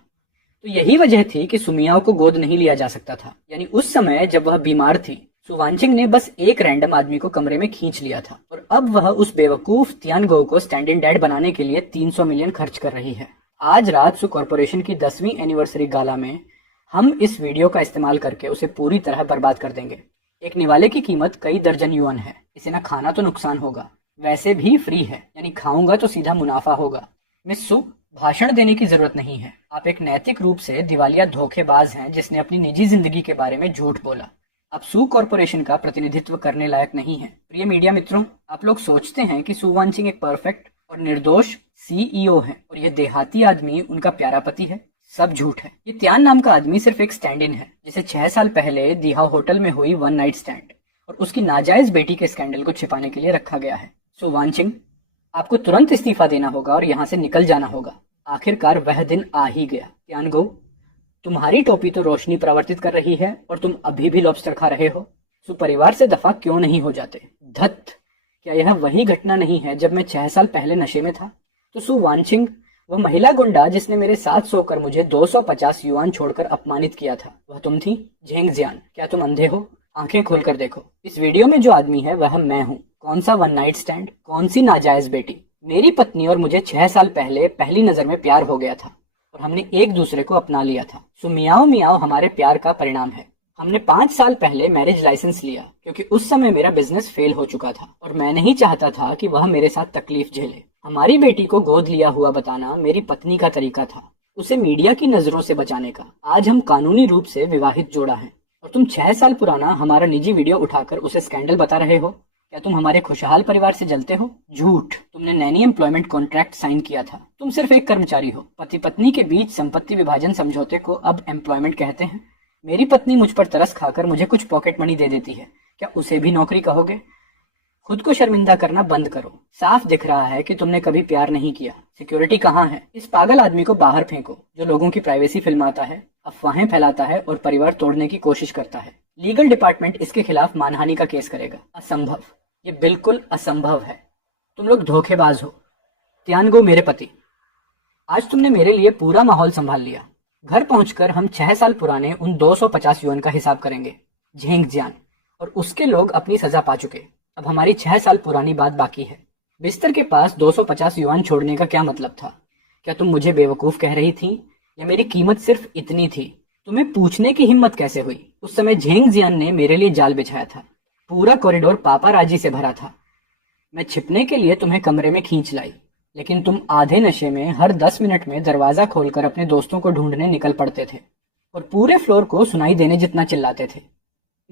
तो यही वजह थी कि सुमियाओं को गोद नहीं लिया जा सकता था। यानी उस समय जब वह बीमार थी, सुवानचिंग ने बस एक रैंडम आदमी को कमरे में खींच लिया था और अब वह उस बेवकूफ तियानगो को स्टैंड इन डैड बनाने के लिए 300 मिलियन खर्च कर रही है। आज राजसू कॉरपोरेशन की 10वीं एनिवर्सरी गाला में हम इस वीडियो का इस्तेमाल करके उसे पूरी तरह बर्बाद कर देंगे। एक निवाले की कीमत कई दर्जन युआन है। इसे ना खाना तो नुकसान होगा, वैसे भी फ्री है, यानी खाऊंगा तो सीधा मुनाफा होगा। मिस सू, भाषण देने की जरूरत नहीं है। आप एक नैतिक रूप से दिवालिया धोखेबाज हैं जिसने अपनी निजी जिंदगी के बारे में झूठ बोला। अब सू कॉरपोरेशन का प्रतिनिधित्व करने लायक नहीं है। प्रिय मीडिया मित्रों, आप लोग सोचते हैं कि सू वानचिंग एक परफेक्ट और निर्दोष सीईओ है और ये देहाती आदमी उनका प्यारा पति है। सब झूठ है। ये त्यान नाम का आदमी सिर्फ एक स्टैंड इन है जिसे 6 साल पहले दिहा होटल में हुई 1 नाइट स्टैंड और उसकी नाजायज बेटी के स्कैंडल को छिपाने के लिए रखा गया है। सो वानचिंग, आपको तुरंत इस्तीफा देना होगा और यहाँ से निकल जाना होगा। आखिरकार वह दिन आ ही गया। त्यानगो, तुम्हारी टोपी तो रोशनी प्रवर्तित कर रही है और तुम अभी भी लॉबस्टर खा रहे हो। सो परिवार से दफा क्यों नहीं हो जाते? धत, क्या यह वही घटना नहीं है जब मैं 6 साल पहले नशे में था? तो सु वानचिंग, वह महिला गुंडा जिसने मेरे साथ सोकर मुझे 250 युआन छोड़कर अपमानित किया था, वह तुम थी? झेंग जियान, क्या तुम अंधे हो? आंखें खोलकर देखो। इस वीडियो में जो आदमी है वह मैं हूँ। कौन सा 1 नाइट स्टैंड? कौन सी नाजायज बेटी? मेरी पत्नी और मुझे 6 साल पहले पहली नजर में प्यार हो गया था और हमने एक दूसरे को अपना लिया था। सो मियाओ मियाओ हमारे प्यार का परिणाम है। हमने 5 साल पहले मैरिज लाइसेंस लिया क्योंकि उस समय मेरा बिजनेस फेल हो चुका था और मैं नहीं चाहता था कि वह मेरे साथ तकलीफ झेले। हमारी बेटी को गोद लिया हुआ बताना मेरी पत्नी का तरीका था, उसे मीडिया की नजरों से बचाने का। आज हम कानूनी रूप से विवाहित जोड़ा है और तुम 6 साल पुराना हमारा निजी वीडियो उठाकर उसे स्कैंडल बता रहे हो। क्या तुम हमारे खुशहाल परिवार से जलते हो? झूठ। तुमने नैनी एम्प्लॉयमेंट कॉन्ट्रैक्ट साइन किया था। तुम सिर्फ एक कर्मचारी हो। पति पत्नी के बीच संपत्ति विभाजन समझौते को अब एम्प्लॉयमेंट कहते हैं। मेरी पत्नी मुझ पर तरस खाकर मुझे कुछ पॉकेट मनी दे देती है, क्या उसे भी नौकरी कहोगे? खुद को शर्मिंदा करना बंद करो। साफ दिख रहा है कि तुमने कभी प्यार नहीं किया। सिक्योरिटी कहाँ है? इस पागल आदमी को बाहर फेंको जो लोगों की प्राइवेसी फिल्माता है, अफवाहें फैलाता है और परिवार तोड़ने की कोशिश करता है। लीगल डिपार्टमेंट इसके खिलाफ मानहानि का केस करेगा। असंभव, ये बिल्कुल असंभव है। तुम लोग धोखेबाज हो। त्यानगो मेरे पति, आज तुमने मेरे लिए पूरा माहौल संभाल लिया। घर पहुंचकर हम 6 साल पुराने उन 250 युआन का हिसाब करेंगे। झेंग जियान और उसके लोग अपनी सजा पा चुके। अब हमारी 6 साल पुरानी बात बाकी है। बिस्तर के पास 250 युआन छोड़ने का क्या मतलब था? क्या तुम मुझे बेवकूफ कह रही थी या मेरी कीमत सिर्फ इतनी थी? तुम्हें पूछने की हिम्मत कैसे हुई? उस समय झेंग जियान ने मेरे लिए जाल बिछाया था। पूरा कॉरिडोर पापाराजी से भरा था। मैं छिपने के लिए तुम्हें कमरे में खींच लाई, लेकिन तुम आधे नशे में हर 10 मिनट में दरवाजा खोलकर अपने दोस्तों को ढूंढने निकल पड़ते थे और पूरे फ्लोर को सुनाई देने जितना चिल्लाते थे।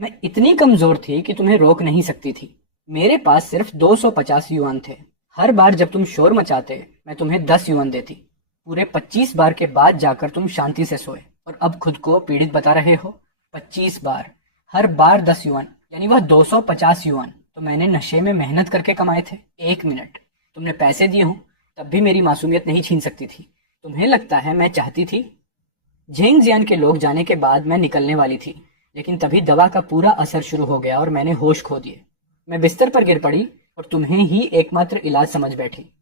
मैं इतनी कमजोर थी कि तुम्हें रोक नहीं सकती थी। मेरे पास सिर्फ 250 युआन थे। हर बार जब तुम शोर मचाते मैं तुम्हें 10 युआन देती। पूरे 25 बार के बाद जाकर तुम शांति से सोए और अब खुद को पीड़ित बता रहे हो। 25 बार, हर बार 10 युआन, यानी वह 250 युआन तो मैंने नशे में मेहनत करके कमाए थे। 1 मिनट तुमने पैसे दिए हों तब भी मेरी मासूमियत नहीं छीन सकती थी। तुम्हें लगता है मैं चाहती थी? झेंग जियान के लोग जाने के बाद मैं निकलने वाली थी, लेकिन तभी दवा का पूरा असर शुरू हो गया और मैंने होश खो दिए। मैं बिस्तर पर गिर पड़ी और तुम्हें ही एकमात्र इलाज समझ बैठी।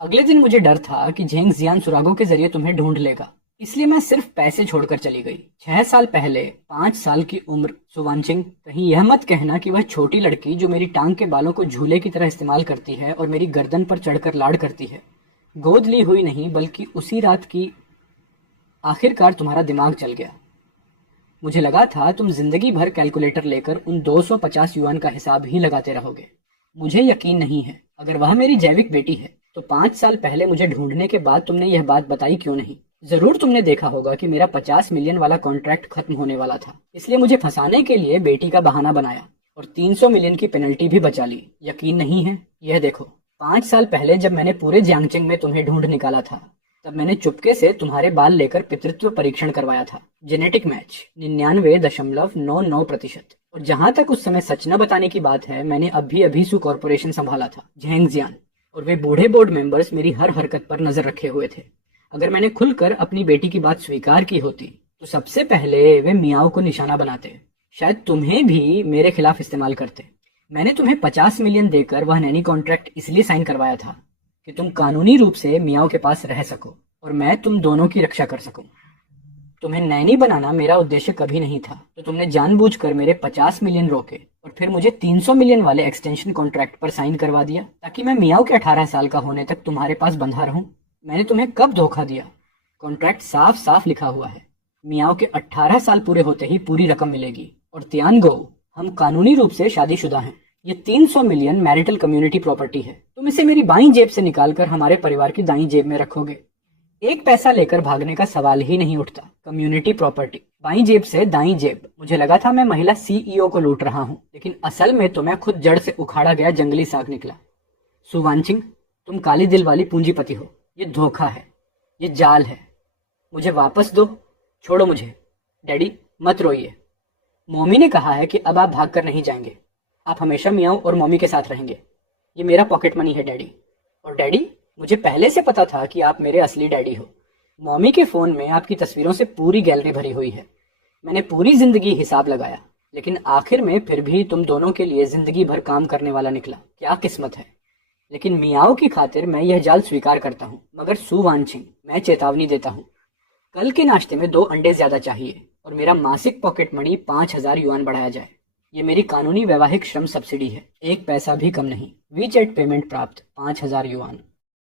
अगले दिन मुझे डर था कि झेंग जियान सुरागों के जरिए तुम्हें ढूंढ लेगा, इसलिए मैं सिर्फ पैसे छोड़कर चली गई। 6 साल पहले 5 साल की उम्र सुवानचिंग, कहीं यह मत कहना कि वह छोटी लड़की जो मेरी टांग के बालों को झूले की तरह इस्तेमाल करती है और मेरी गर्दन पर चढ़कर लाड़ करती है, गोद ली हुई नहीं बल्कि उसी रात की। आखिरकार तुम्हारा दिमाग चल गया। मुझे लगा था तुम जिंदगी भर कैलकुलेटर लेकर उन 250 युआन का हिसाब ही लगाते रहोगे। मुझे यकीन नहीं है, अगर वह मेरी जैविक बेटी है तो 5 साल पहले मुझे ढूंढने के बाद तुमने यह बात बताई क्यों नहीं? जरूर तुमने देखा होगा कि मेरा 50 मिलियन वाला कॉन्ट्रैक्ट खत्म होने वाला था, इसलिए मुझे फंसाने के लिए बेटी का बहाना बनाया और 300 मिलियन की पेनल्टी भी बचा ली। यकीन नहीं है? यह देखो, 5 साल पहले जब मैंने पूरे जियांगचिंग में तुम्हें ढूंढ निकाला था, तब मैंने चुपके से तुम्हारे बाल लेकर पितृत्व परीक्षण करवाया था। Genetic match 99.99%। और जहां तक उस समय सच न बताने की बात है, मैंने अभी अभी सु कॉर्पोरेशन संभाला था, झेंग जियान, और वे बूढ़े बोर्ड मेंबर्स मेरी हर हरकत पर नजर रखे हुए थे। अगर मैंने खुलकर अपनी बेटी की बात स्वीकार की होती तो सबसे पहले वे मियाओ को निशाना बनाते, शायद तुम्हें भी मेरे खिलाफ इस्तेमाल करते। मैंने तुम्हें 50 मिलियन देकर वह नैनी कॉन्ट्रैक्ट इसलिए साइन करवाया था कि तुम कानूनी रूप से मियाओ के पास रह सको और मैं तुम दोनों की रक्षा कर सकूं। तुम्हें नैनी बनाना मेरा उद्देश्य कभी नहीं था, तो तुमने जानबूझकर मेरे 50 मिलियन रोके और फिर मुझे 300 मिलियन वाले एक्सटेंशन कॉन्ट्रैक्ट पर साइन करवा दिया ताकि मैं मियाओ के 18 साल का होने तक तुम्हारे पास बंधा रहूं। मैंने तुम्हें कब धोखा दिया? कॉन्ट्रैक्ट साफ साफ लिखा हुआ है, मियाओ के 18 साल पूरे होते ही पूरी रकम मिलेगी। और तियानगो, हम कानूनी रूप से शादीशुदा हैं। ये 300 मिलियन मैरिटल कम्युनिटी प्रॉपर्टी है। तुम इसे मेरी बाईं जेब से निकालकर हमारे परिवार की दाईं जेब में रखोगे। एक पैसा लेकर भागने का सवाल ही नहीं उठता। कम्युनिटी प्रॉपर्टी, बाईं जेब से दाईं जेब। मुझे लगा था मैं महिला सीईओ को लूट रहा हूँ, लेकिन असल में तो मैं खुद जड़ से उखाड़ा गया जंगली साग निकला। सुवानचिंग, तुम काली दिल वाली पूंजीपति हो। ये धोखा है, ये जाल है। मुझे वापस दो, छोड़ो मुझे। डैडी मत रोइए। मॉमी ने कहा है कि अब आप भागकर नहीं जाएंगे, आप हमेशा मियाओ और मॉमी के साथ रहेंगे। ये मेरा पॉकेट मनी है डैडी। और डैडी, मुझे पहले से पता था कि आप मेरे असली डैडी हो। मॉमी के फोन में आपकी तस्वीरों से पूरी गैलरी भरी हुई है। मैंने पूरी जिंदगी हिसाब लगाया, लेकिन आखिर में फिर भी तुम दोनों के लिए जिंदगी भर काम करने वाला निकला। क्या किस्मत है। लेकिन मियाओ की खातिर मैं यह जाल स्वीकार करता हूँ। मगर सु वानचिंग, मैं चेतावनी देता हूँ, कल के नाश्ते में 2 अंडे ज्यादा चाहिए और मेरा मासिक पॉकेट मनी 5000 युआन बढ़ाया जाए। ये मेरी कानूनी वैवाहिक श्रम सब्सिडी है, 1 पैसा भी कम नहीं। वीचैट पेमेंट प्राप्त 5000 युआन।